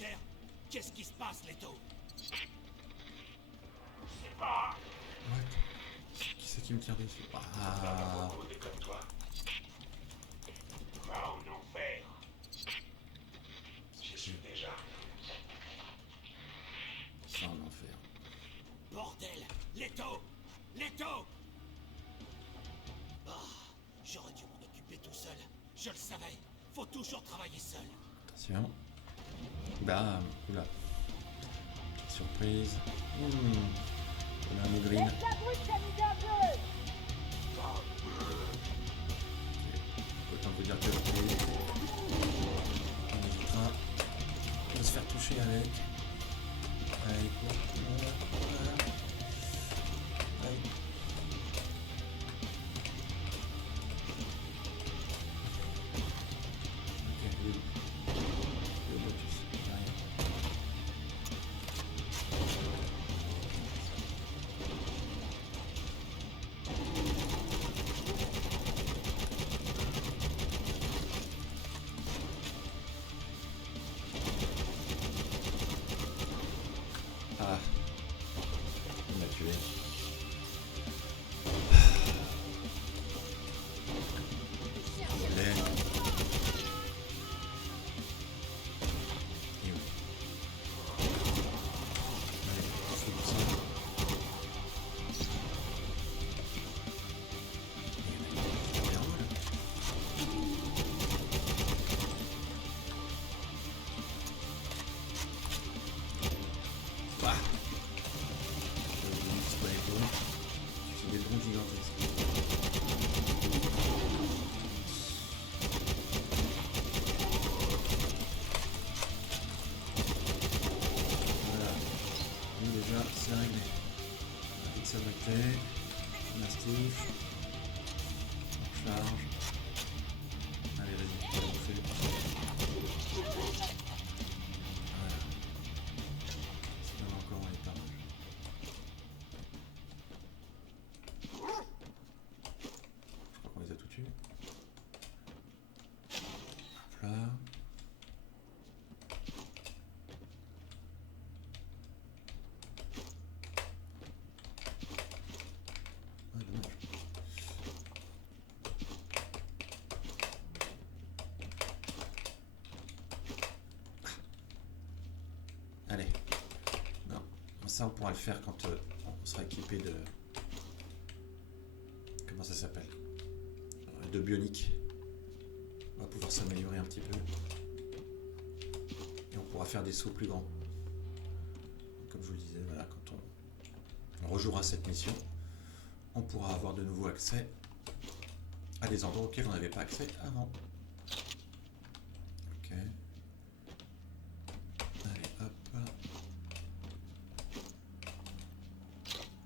Cher, qu'est-ce qui se passe, Leto? C'est pas What? Qui c'est qui me tire dessus? Ah. des comme toi. Va en enfer. J'y suis déjà. Ça en enfer. Bordel! Leto! Leto! Ah, j'aurais dû m'en occuper tout seul. Je le savais. Faut toujours travailler seul. Attention. Bam. Oula. Petite surprise. On a un green. Laisse la brute s'amuser un peu. Autant vous dire que on évitera de se faire toucher avec. Allez, quoi. Voilà. Allez. Ok, il est où? Le Lotus, derrière. Ah, il m'a tué. Je l'ai. Et oui. Allez, on fait tout ça. Et on a Bah. C'est des drôles gigantesques. Voilà. Nous déjà, c'est réglé. Pixel Bacté, Mastiff. On charge. Allez, vas-y, on fait. Voilà. C'est encore un étage. Je crois qu'on les a tous tués. Hop là. Ah, dommage. Allez. Non. Ça, on pourra le faire quand on sera équipé de... Comment ça s'appelle? De bionique. On va pouvoir s'améliorer un petit peu. Et on pourra faire des sauts plus grands. Comme je vous le disais, voilà, quand on rejouera cette mission, on pourra avoir de nouveau accès à des endroits auxquels on n'avait pas accès avant. Ok. Allez, hop.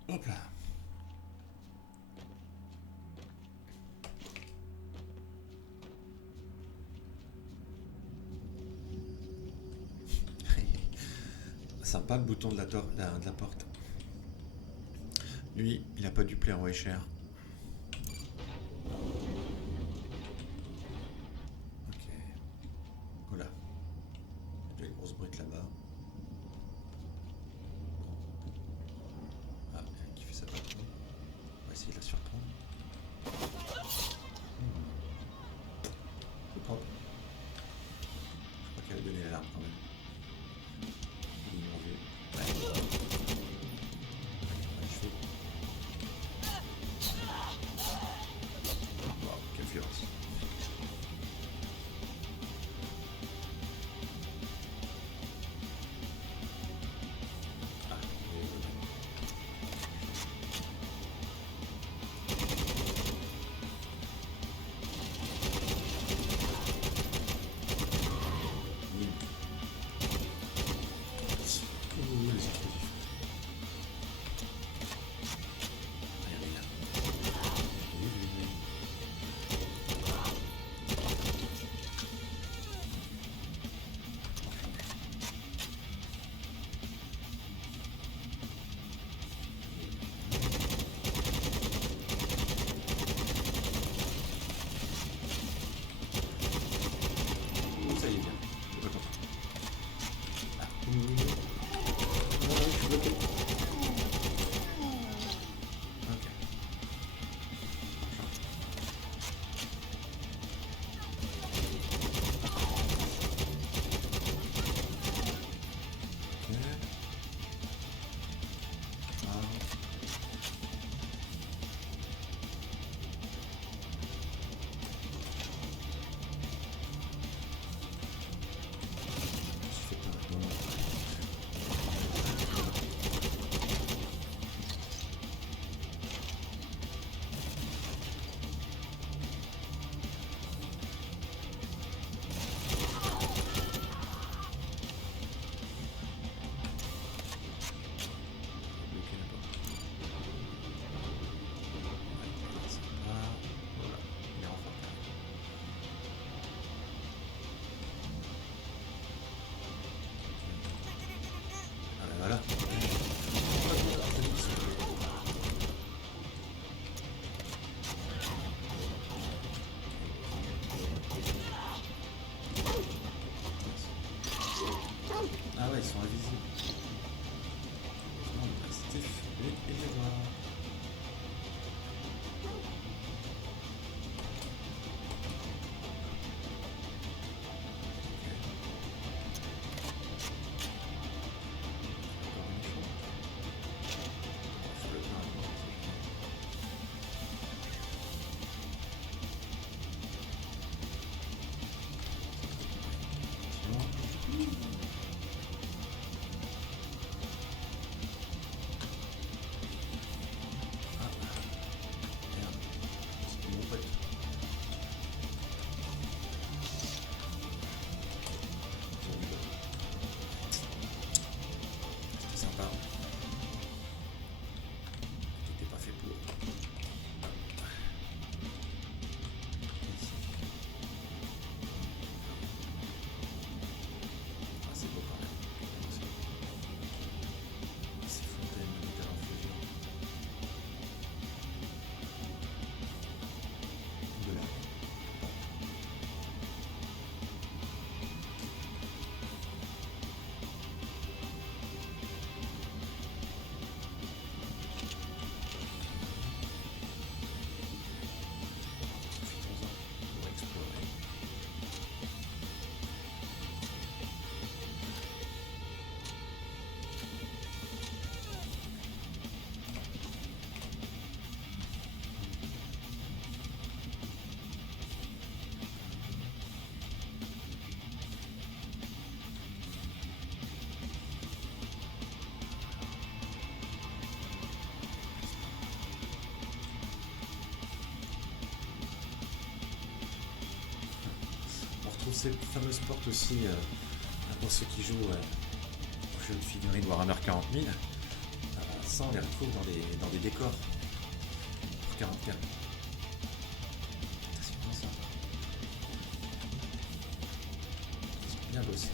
Hop là. Sympa le bouton de la porte. Lui, il a pas dû plaire au Escher. Ok. Voilà. Il y a une grosse brute là-bas. Ah, qui fait sa patrouille. On va essayer de la surprendre. C'est propre. Je crois qu'elle a donné l'alarme quand même. Ils m'ont vu. Ouais. Ouais, je fais. Wow, quelle violence. trouve ces fameuses portes aussi, pour ceux qui jouent aux jeux de figurines Warhammer 40 000, ça on les retrouve dans des décors pour 40K. C'est bien ça. C'est bien bossé.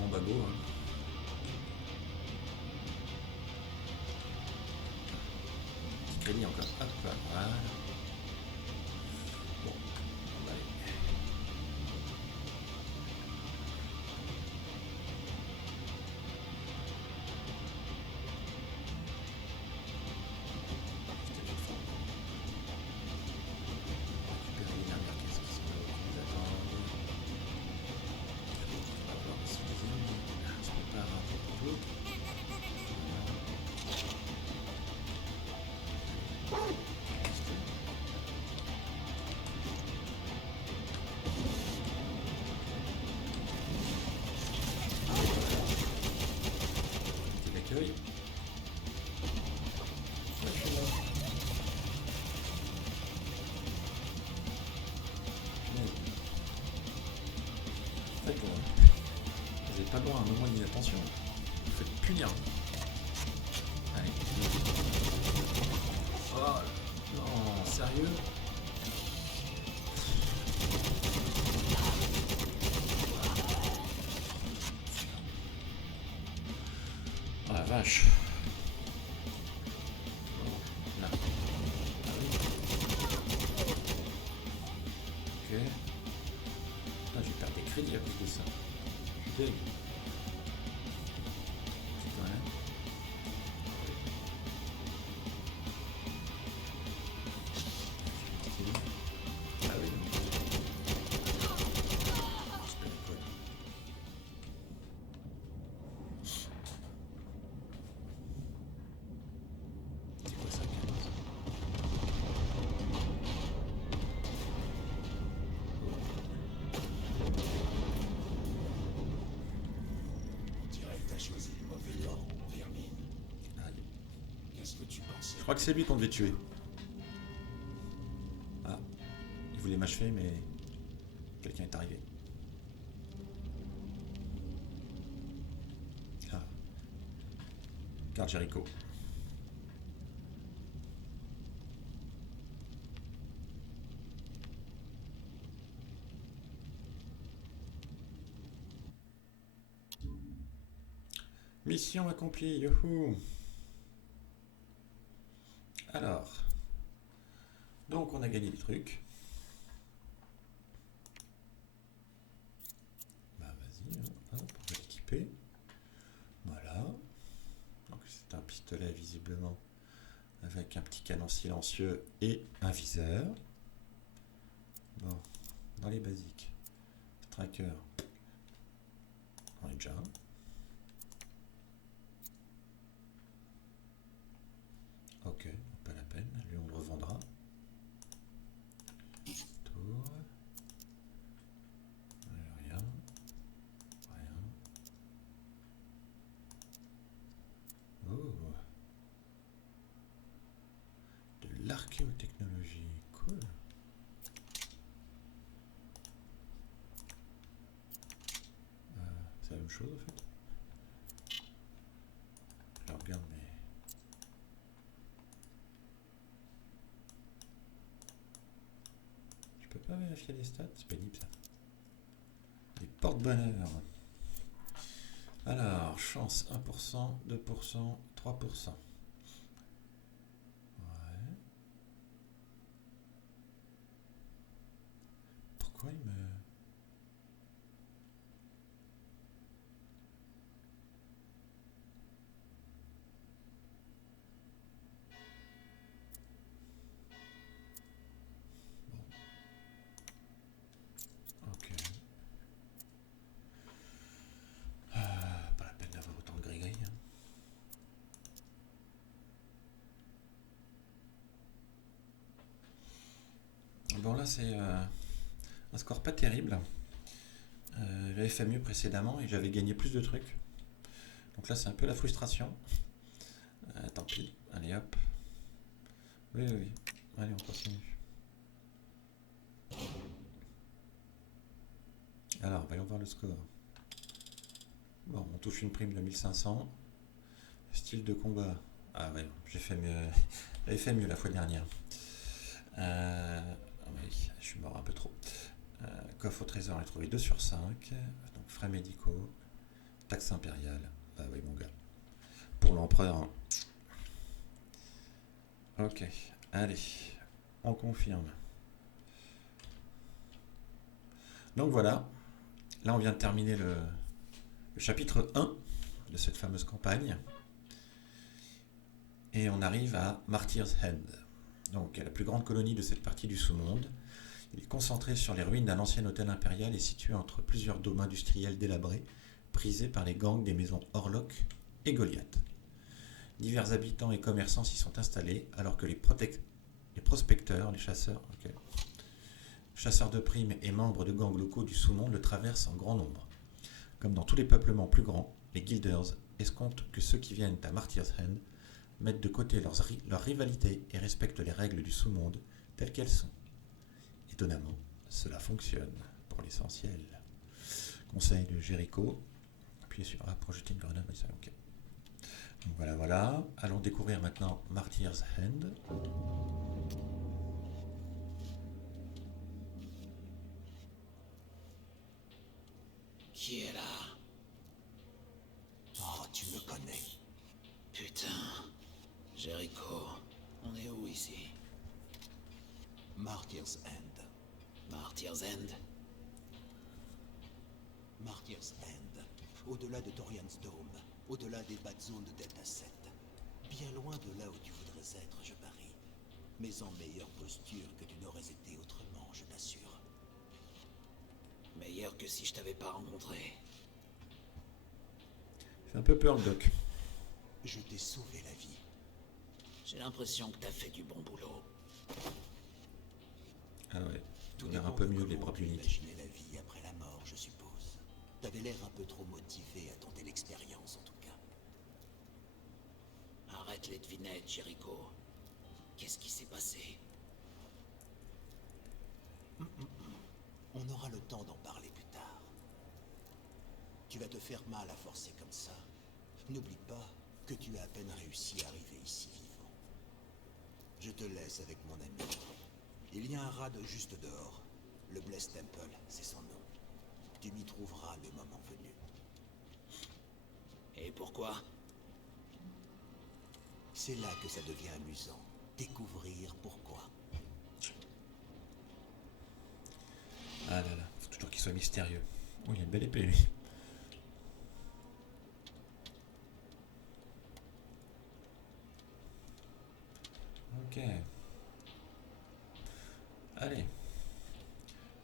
Bon bah go, hein. Petit crédit encore. Hop, voilà. Bon, on va aller. Récupérer les dernières caisses qui sont là, qui nous attendent. On va voir si les ennemis se préparent un peu plus tôt. Unité d'accueil. Ouais, je suis là. Punaise. En fait, vous n'avez pas le droit à un moment d'inattention. Vous faites punir. Allez. Oh non, sérieux? Oh la vache. Là. Ah oui. Ok. Ah, je vais perdre des crédits à cause de ça. Je suis deg. C'est quand même. Ah oui. J'espère quoi. C'est quoi ça, 15? On dirait que t'as choisi le mauvais temps, Vermine. Aïe. Qu'est-ce que tu pensais? Je crois que c'est lui qu'on devait tuer. Ah. Il voulait m'achever, mais quelqu'un est arrivé. Ah. Garde Jericho. Mission accomplie, youhou! Alors, donc on a gagné des trucs. Bah vas-y, hein, hop, on va l'équiper. Voilà. Donc c'est un pistolet visiblement avec un petit canon silencieux et un viseur. Bon, dans les basiques. Tracker. On est déjà un. Ok, pas la peine, lui on le revendra. Tour. Rien. Rien. Oh. De l'archéotechnologie, cool. C'est la même chose en fait. Je la regarde mais... Je peux pas vérifier les stats, c'est pénible ça. Les porte-bonheur. Alors, chance 1%, 2%, 3%. Ouais. Pourquoi il me... Bon. Ok. c'est un score pas terrible. J'avais fait mieux précédemment et j'avais gagné plus de trucs. Donc là, c'est un peu la frustration. Tant pis. Allez, hop. Oui. Allez, on continue. Alors, voyons voir le score. Bon, on touche une prime de 1500. Style de combat. Ah ouais, j'ai fait mieux. J'avais fait mieux la fois dernière. Oui, je suis mort un peu trop. Coffre au trésor, j'ai trouvé 2 sur 5. Donc frais médicaux. Taxe impériale. Bah oui, mon gars. Pour l'empereur. Hein. Ok, allez. On confirme. Donc voilà. Là, on vient de terminer le chapitre 1 de cette fameuse campagne. Et on arrive à Martyr's End. Donc, la plus grande colonie de cette partie du sous-monde. Il est concentré sur les ruines d'un ancien hôtel impérial et situé entre plusieurs dômes industriels délabrés, prisés par les gangs des maisons Orlok et Goliath. Divers habitants et commerçants s'y sont installés, alors que les prospecteurs, les chasseurs, chasseurs de primes et membres de gangs locaux du sous-monde le traversent en grand nombre. Comme dans tous les peuplements plus grands, les Guilders escomptent que ceux qui viennent à Martyr's End mettent de côté leur rivalité et respectent les règles du sous-monde telles qu'elles sont. Étonnamment, cela fonctionne pour l'essentiel. Conseil de Jericho. Appuyez sur A, projeter une grenade. Ok. Donc voilà. Allons découvrir maintenant Martyr's End. Qui est là? Oh, tu me connais. Putain. Jericho, on est où ici? Martyr's End. Martyr's End? Martyr's End. Au-delà de Dorian's Dome. Au-delà des bad zones de Delta 7. Bien loin de là où tu voudrais être, je parie. Mais en meilleure posture que tu n'aurais été autrement, je t'assure. Meilleur que si je t'avais pas rencontré. Fait un peu peur le doc. Je t'ai sauvé la vie. J'ai l'impression que t'as fait du bon boulot. Ah ouais, Tout on a un dépend peu de mieux les comment propres tu unités. imaginais la vie après la mort, je suppose. T'avais l'air un peu trop motivé à tenter l'expérience, en tout cas. Arrête les devinettes, Jericho. Qu'est-ce qui s'est passé? On aura le temps d'en parler plus tard. Tu vas te faire mal à forcer comme ça. N'oublie pas que tu as à peine réussi à arriver ici vivant. Je te laisse avec mon ami. Il y a un rad juste dehors. Le Blessed Temple, c'est son nom. Tu m'y trouveras le moment venu. Et pourquoi? C'est là que ça devient amusant. Découvrir pourquoi. Ah là là, faut toujours qu'il soit mystérieux. Oh, il a une belle épée lui. Ok. Allez.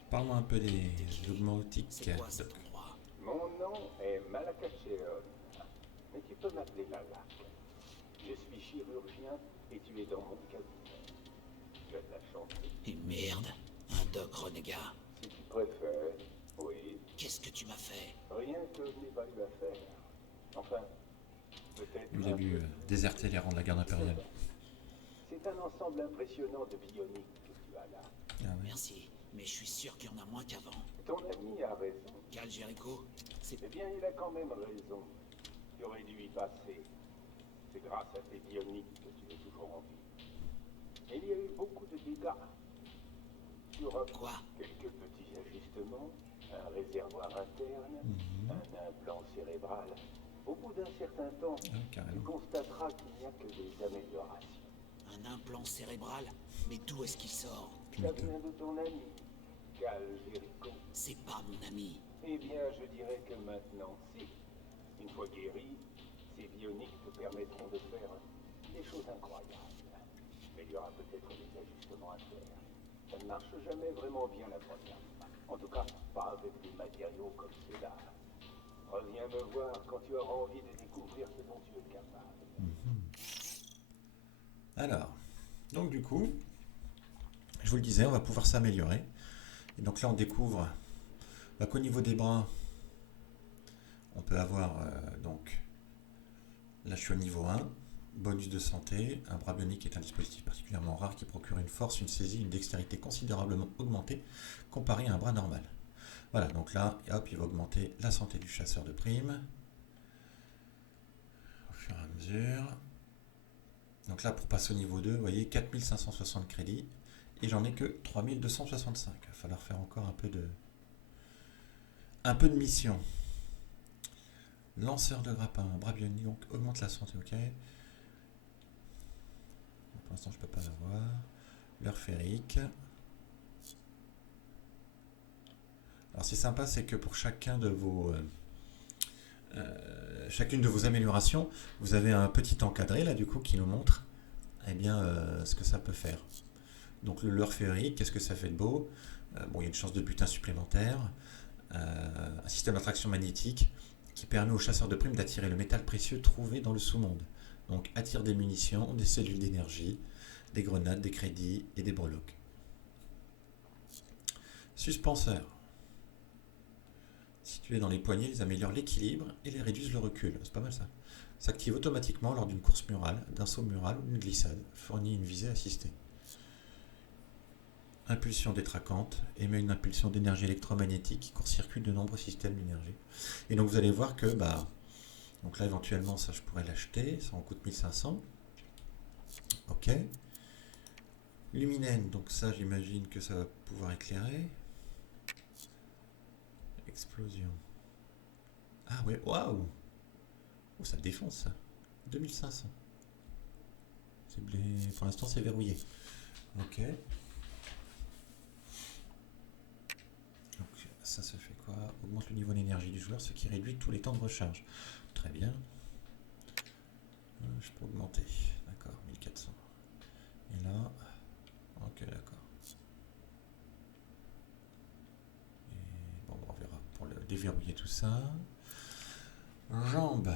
Parle-moi un peu des dogmatiques. C'est quoi cet endroit? Mon nom est Malakacheon, mais tu peux m'appeler Malak. Je suis chirurgien et tu es dans mon cabinet. Tu as de la chance. Et merde, un doc renégat. Si tu préfères, oui. Qu'est-ce que tu m'as fait? Rien que je n'ai pas eu à faire. Enfin, peut-être... Il a dû déserter les rangs de la garde impériale. C'est un ensemble impressionnant de bioniques que tu as là. Ah ouais. Merci, mais je suis sûr qu'il y en a moins qu'avant. Ton ami a raison. Cal Jericho, c'est... Eh bien, il a quand même raison. Tu aurais dû y passer. C'est grâce à tes bioniques que tu es toujours en vie. Et il y a eu beaucoup de dégâts. Sur Quoi? quelques petits ajustements, un réservoir interne, un implant cérébral. Au bout d'un certain temps, Ah, tu carrément. constateras qu'il n'y a que des améliorations. Un implant cérébral? Mais d'où est-ce qu'il sort? Ça vient de ton ami, Cal Jericho. C'est pas mon ami. Eh bien, je dirais que maintenant, si. Une fois guéri, ces bioniques te permettront de faire des choses incroyables. Mais il y aura peut-être des ajustements à faire. Ça ne marche jamais vraiment bien la première fois. En tout cas, pas avec des matériaux comme ceux-là. Reviens me voir quand tu auras envie de découvrir ce dont tu es capable. Alors, donc du coup, Je vous le disais, on va pouvoir s'améliorer. Et donc là, on découvre qu'au niveau des bras, on peut avoir, donc, là je suis au niveau 1, bonus de santé, un bras bionique est un dispositif particulièrement rare qui procure une force, une saisie, une dextérité considérablement augmentée comparé à un bras normal. Voilà, donc là, hop, il va augmenter la santé du chasseur de primes, au fur et à mesure. Donc là, pour passer au niveau 2, vous voyez, 4560 crédits, et j'en ai que 3265. Il va falloir faire encore un peu de mission. Lanceur de grappin, bras bionique, donc augmente la santé, ok. Pour l'instant, je ne peux pas l'avoir. L'heure férique. Alors, ce qui est sympa, c'est que pour chacune de vos améliorations, vous avez un petit encadré, là, du coup, qui nous montre ce que ça peut faire. Donc, l'heure férique, qu'est-ce que ça fait de beau? Bon, il y a une chance de butin supplémentaire. Un système d'attraction magnétique qui permet aux chasseurs de primes d'attirer le métal précieux trouvé dans le sous-monde. Donc attire des munitions, des cellules d'énergie, des grenades, des crédits et des breloques. Suspenseurs. Situés dans les poignets, ils améliorent l'équilibre et les réduisent le recul. C'est pas mal ça. S'active automatiquement lors d'une course murale, d'un saut mural ou d'une glissade. Fournit une visée assistée. Impulsion détraquante, émet une impulsion d'énergie électromagnétique qui court-circuite de nombreux systèmes d'énergie. Et donc vous allez voir que, donc là éventuellement ça je pourrais l'acheter, ça en coûte 1500. Ok. Luminène, donc ça j'imagine que ça va pouvoir éclairer. Explosion. Ah ouais, waouh! Oh, ça défonce ça. 2500. Pour l'instant c'est verrouillé. Ok. Ça se fait quoi? Augmente le niveau d'énergie du joueur, ce qui réduit tous les temps de recharge. Très bien. Je peux augmenter. D'accord, 1400. Et là... Ok, d'accord. Et bon, on verra pour le déverrouiller tout ça. Jambes.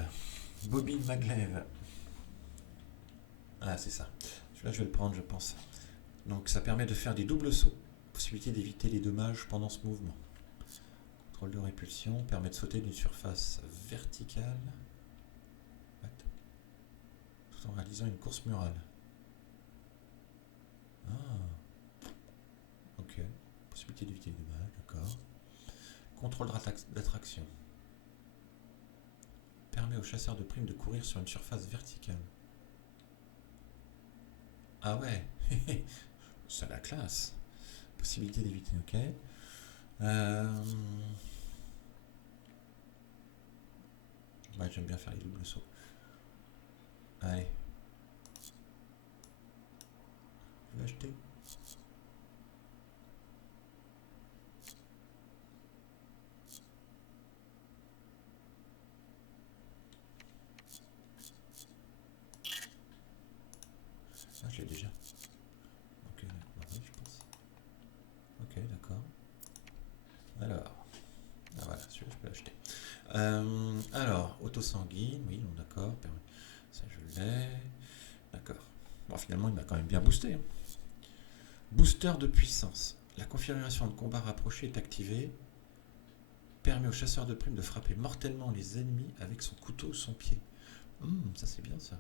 Bobine maglev. Ah, c'est ça. Celui-là, je vais le prendre, je pense. Donc, ça permet de faire des doubles sauts. Possibilité d'éviter les dommages pendant ce mouvement. Contrôle de répulsion, permet de sauter d'une surface verticale tout en réalisant une course murale. Ah, ok. Possibilité d'éviter les dommages, d'accord. Contrôle d'attraction. Permet aux chasseurs de primes de courir sur une surface verticale. Ah ouais, c'est la classe. Possibilité d'éviter, ok. Ouais, j'aime bien faire les doubles sauts. Allez. Je vais acheter. Ah, je l'ai déjà. Ok, bah oui, je pense. Ok, d'accord. Alors. Ah voilà, celui-là, je peux l'acheter. Alors, auto-sanguine, oui, donc d'accord. Ça, je l'ai. D'accord. Bon, finalement, il m'a quand même bien boosté. Hein. Booster de puissance. La configuration de combat rapproché est activée. Permet au chasseur de primes de frapper mortellement les ennemis avec son couteau ou son pied. Ça, c'est bien, ça.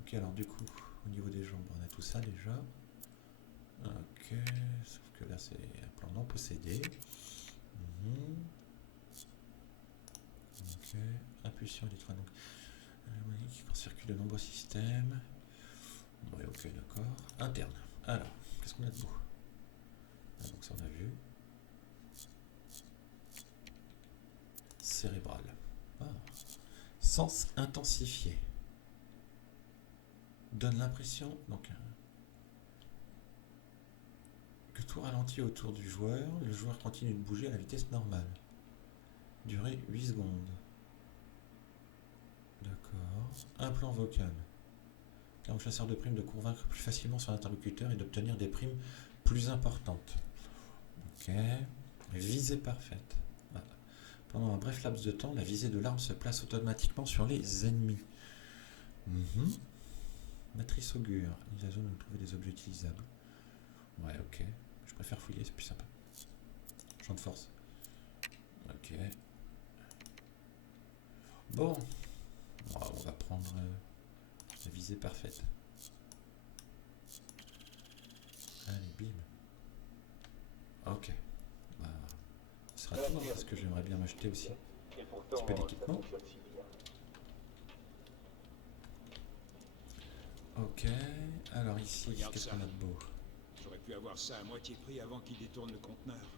Ok, alors du coup, au niveau des jambes, on a tout ça déjà. Ok, sauf que là, c'est un plan non possédé. Ok, impulsion électronique. Donc, qui court-circuite de nombreux systèmes. Ouais, ok, d'accord. Interne. Alors, qu'est-ce qu'on a de beau? Ah, donc ça, on a vu. Cérébral. Ah. Sens intensifié. Donne l'impression donc que tout ralentit autour du joueur. Le joueur continue de bouger à la vitesse normale. Durée 8 secondes. D'accord. Un plan vocal. Permet au chasseur de primes de convaincre plus facilement son interlocuteur et d'obtenir des primes plus importantes. Ok. Visée parfaite. Voilà. Pendant un bref laps de temps, la visée de l'arme se place automatiquement sur les ennemis. Matrice augure. La zone où trouver des objets utilisables. Ouais, ok. Je préfère fouiller, c'est plus sympa. Champ de force. Ok. Bon. On va prendre la visée parfaite. Allez, bim. Ok. Bah, ce sera tout, hein, parce que j'aimerais bien m'acheter aussi Et un pourtant, petit peu ça d'équipement. fonctionne si bien. Ok. Alors ici, Regarde qu'est-ce ça. qu'on a de beau? J'aurais pu avoir ça à moitié prix avant qu'il détourne le conteneur.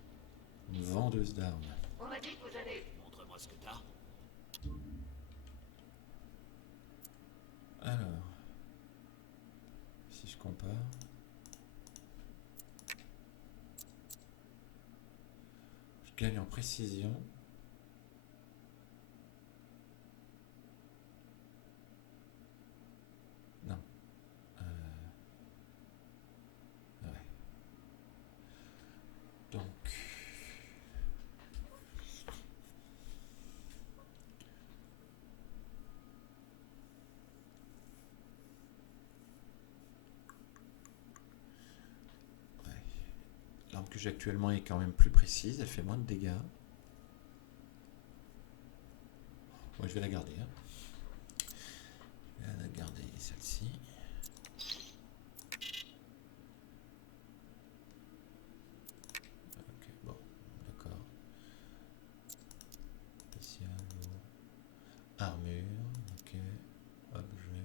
Une vendeuse d'armes. Montre-moi ce que t'as. Alors, si je compare, je gagne en précision. Non. Ouais. Donc. Ouais. L'arme que j'ai actuellement est quand même plus précise, elle fait moins de dégâts. Moi je vais la garder. Hein. Je vais la garder celle-ci. Ok, bon, d'accord. Spécial, lourd. Armure, ok. Objet.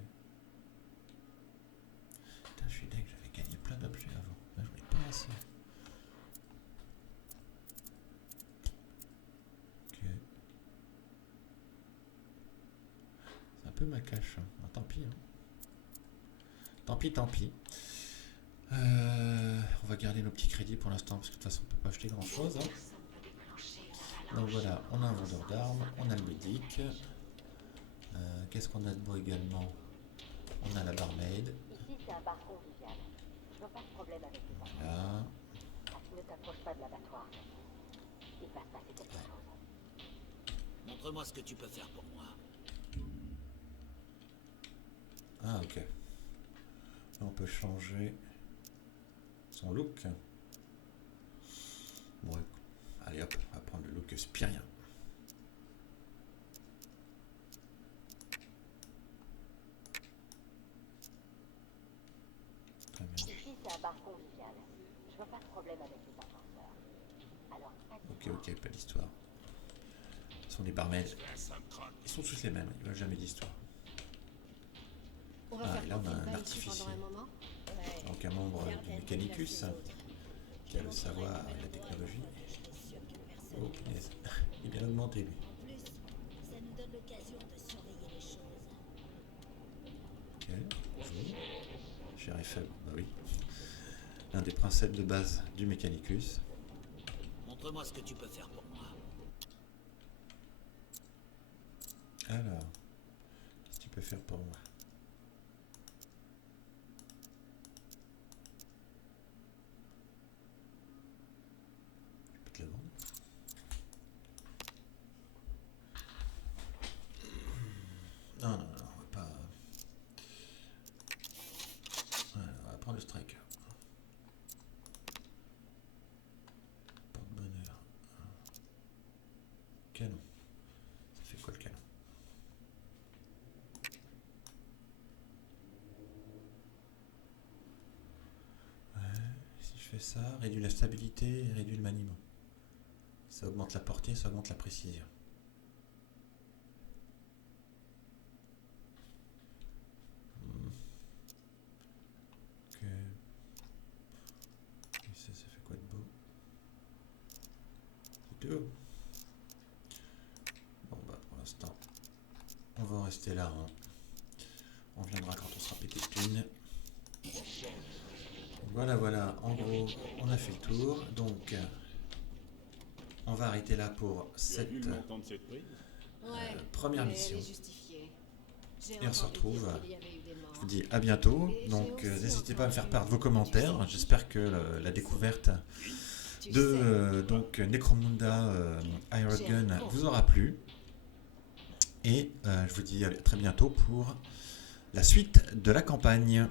Putain, je suis dingue, j'avais gagné plein d'objets avant. Là, je n'ai pas assez. Ok. C'est un peu ma cache. Hein. Ah, tant pis. Hein. Tant pis, tant pis. On va garder nos petits crédits pour l'instant parce que de toute façon on peut pas acheter grand chose. Hein. Donc voilà, on a un vendeur d'armes, on a le médic. Qu'est-ce qu'on a de beau également? On a la barmaid. Ici, c'est un bar convivial. Je veux pas de problème avec les enfants. Là. Ne t'approche pas de l'abattoir. Il va se passer quelque chose. Montre-moi ce que tu peux faire pour moi. Ah ok. Là on peut changer son look. Bon, allez hop, on va prendre le look spirien. Très bien. Ici, c'est un bar convivial. Je veux pas de problème avec les ascenseurs. Alors, Ok, pas d'histoire. Ce sont des barmaids. Ils sont tous les mêmes, ils veulent jamais d'histoire. On va Ah, faire et là on a profil un bas ici artificier. pendant un moment. Ouais. Donc un membre du Certaines Mechanicus places les autres. qui a le Je savoir montrerai et la complètement technologie. je suis sûre que personne Oh ne punaise, il est bien augmenté lui. En plus, ça nous donne l'occasion de surveiller les choses. Ok, bonjour. Cher et faible, bah oui. L'un des principes de base du Mechanicus. Montre-moi ce que tu peux faire pour moi. Alors, qu'est-ce que tu peux faire pour moi? Je peux te la vendre. Non, on va pas. Voilà, on va prendre le striker. Porte-bonheur. Canon. Ça fait quoi le canon? Ouais, si je fais ça, réduit la stabilité et réduit le maniement. Ça augmente la portée, ça augmente la précision. Ok. Et ça fait quoi de beau? C'est tout. Bon bah pour l'instant, on va en rester là. Hein. On viendra quand on sera pété de thunes. Voilà, en gros, on a fait le tour. Donc, on va arrêter là pour cette Ouais, première mais mission. elle est justifiée. J'ai Et on se entendu retrouve. dire qu'il y avait eu des morts. Je vous dis à bientôt. Donc, n'hésitez pas à me faire part de vos commentaires. J'espère que la découverte Tu de donc Necromunda Iron Gun vous aura plu. Et je vous dis à très bientôt pour la suite de la campagne.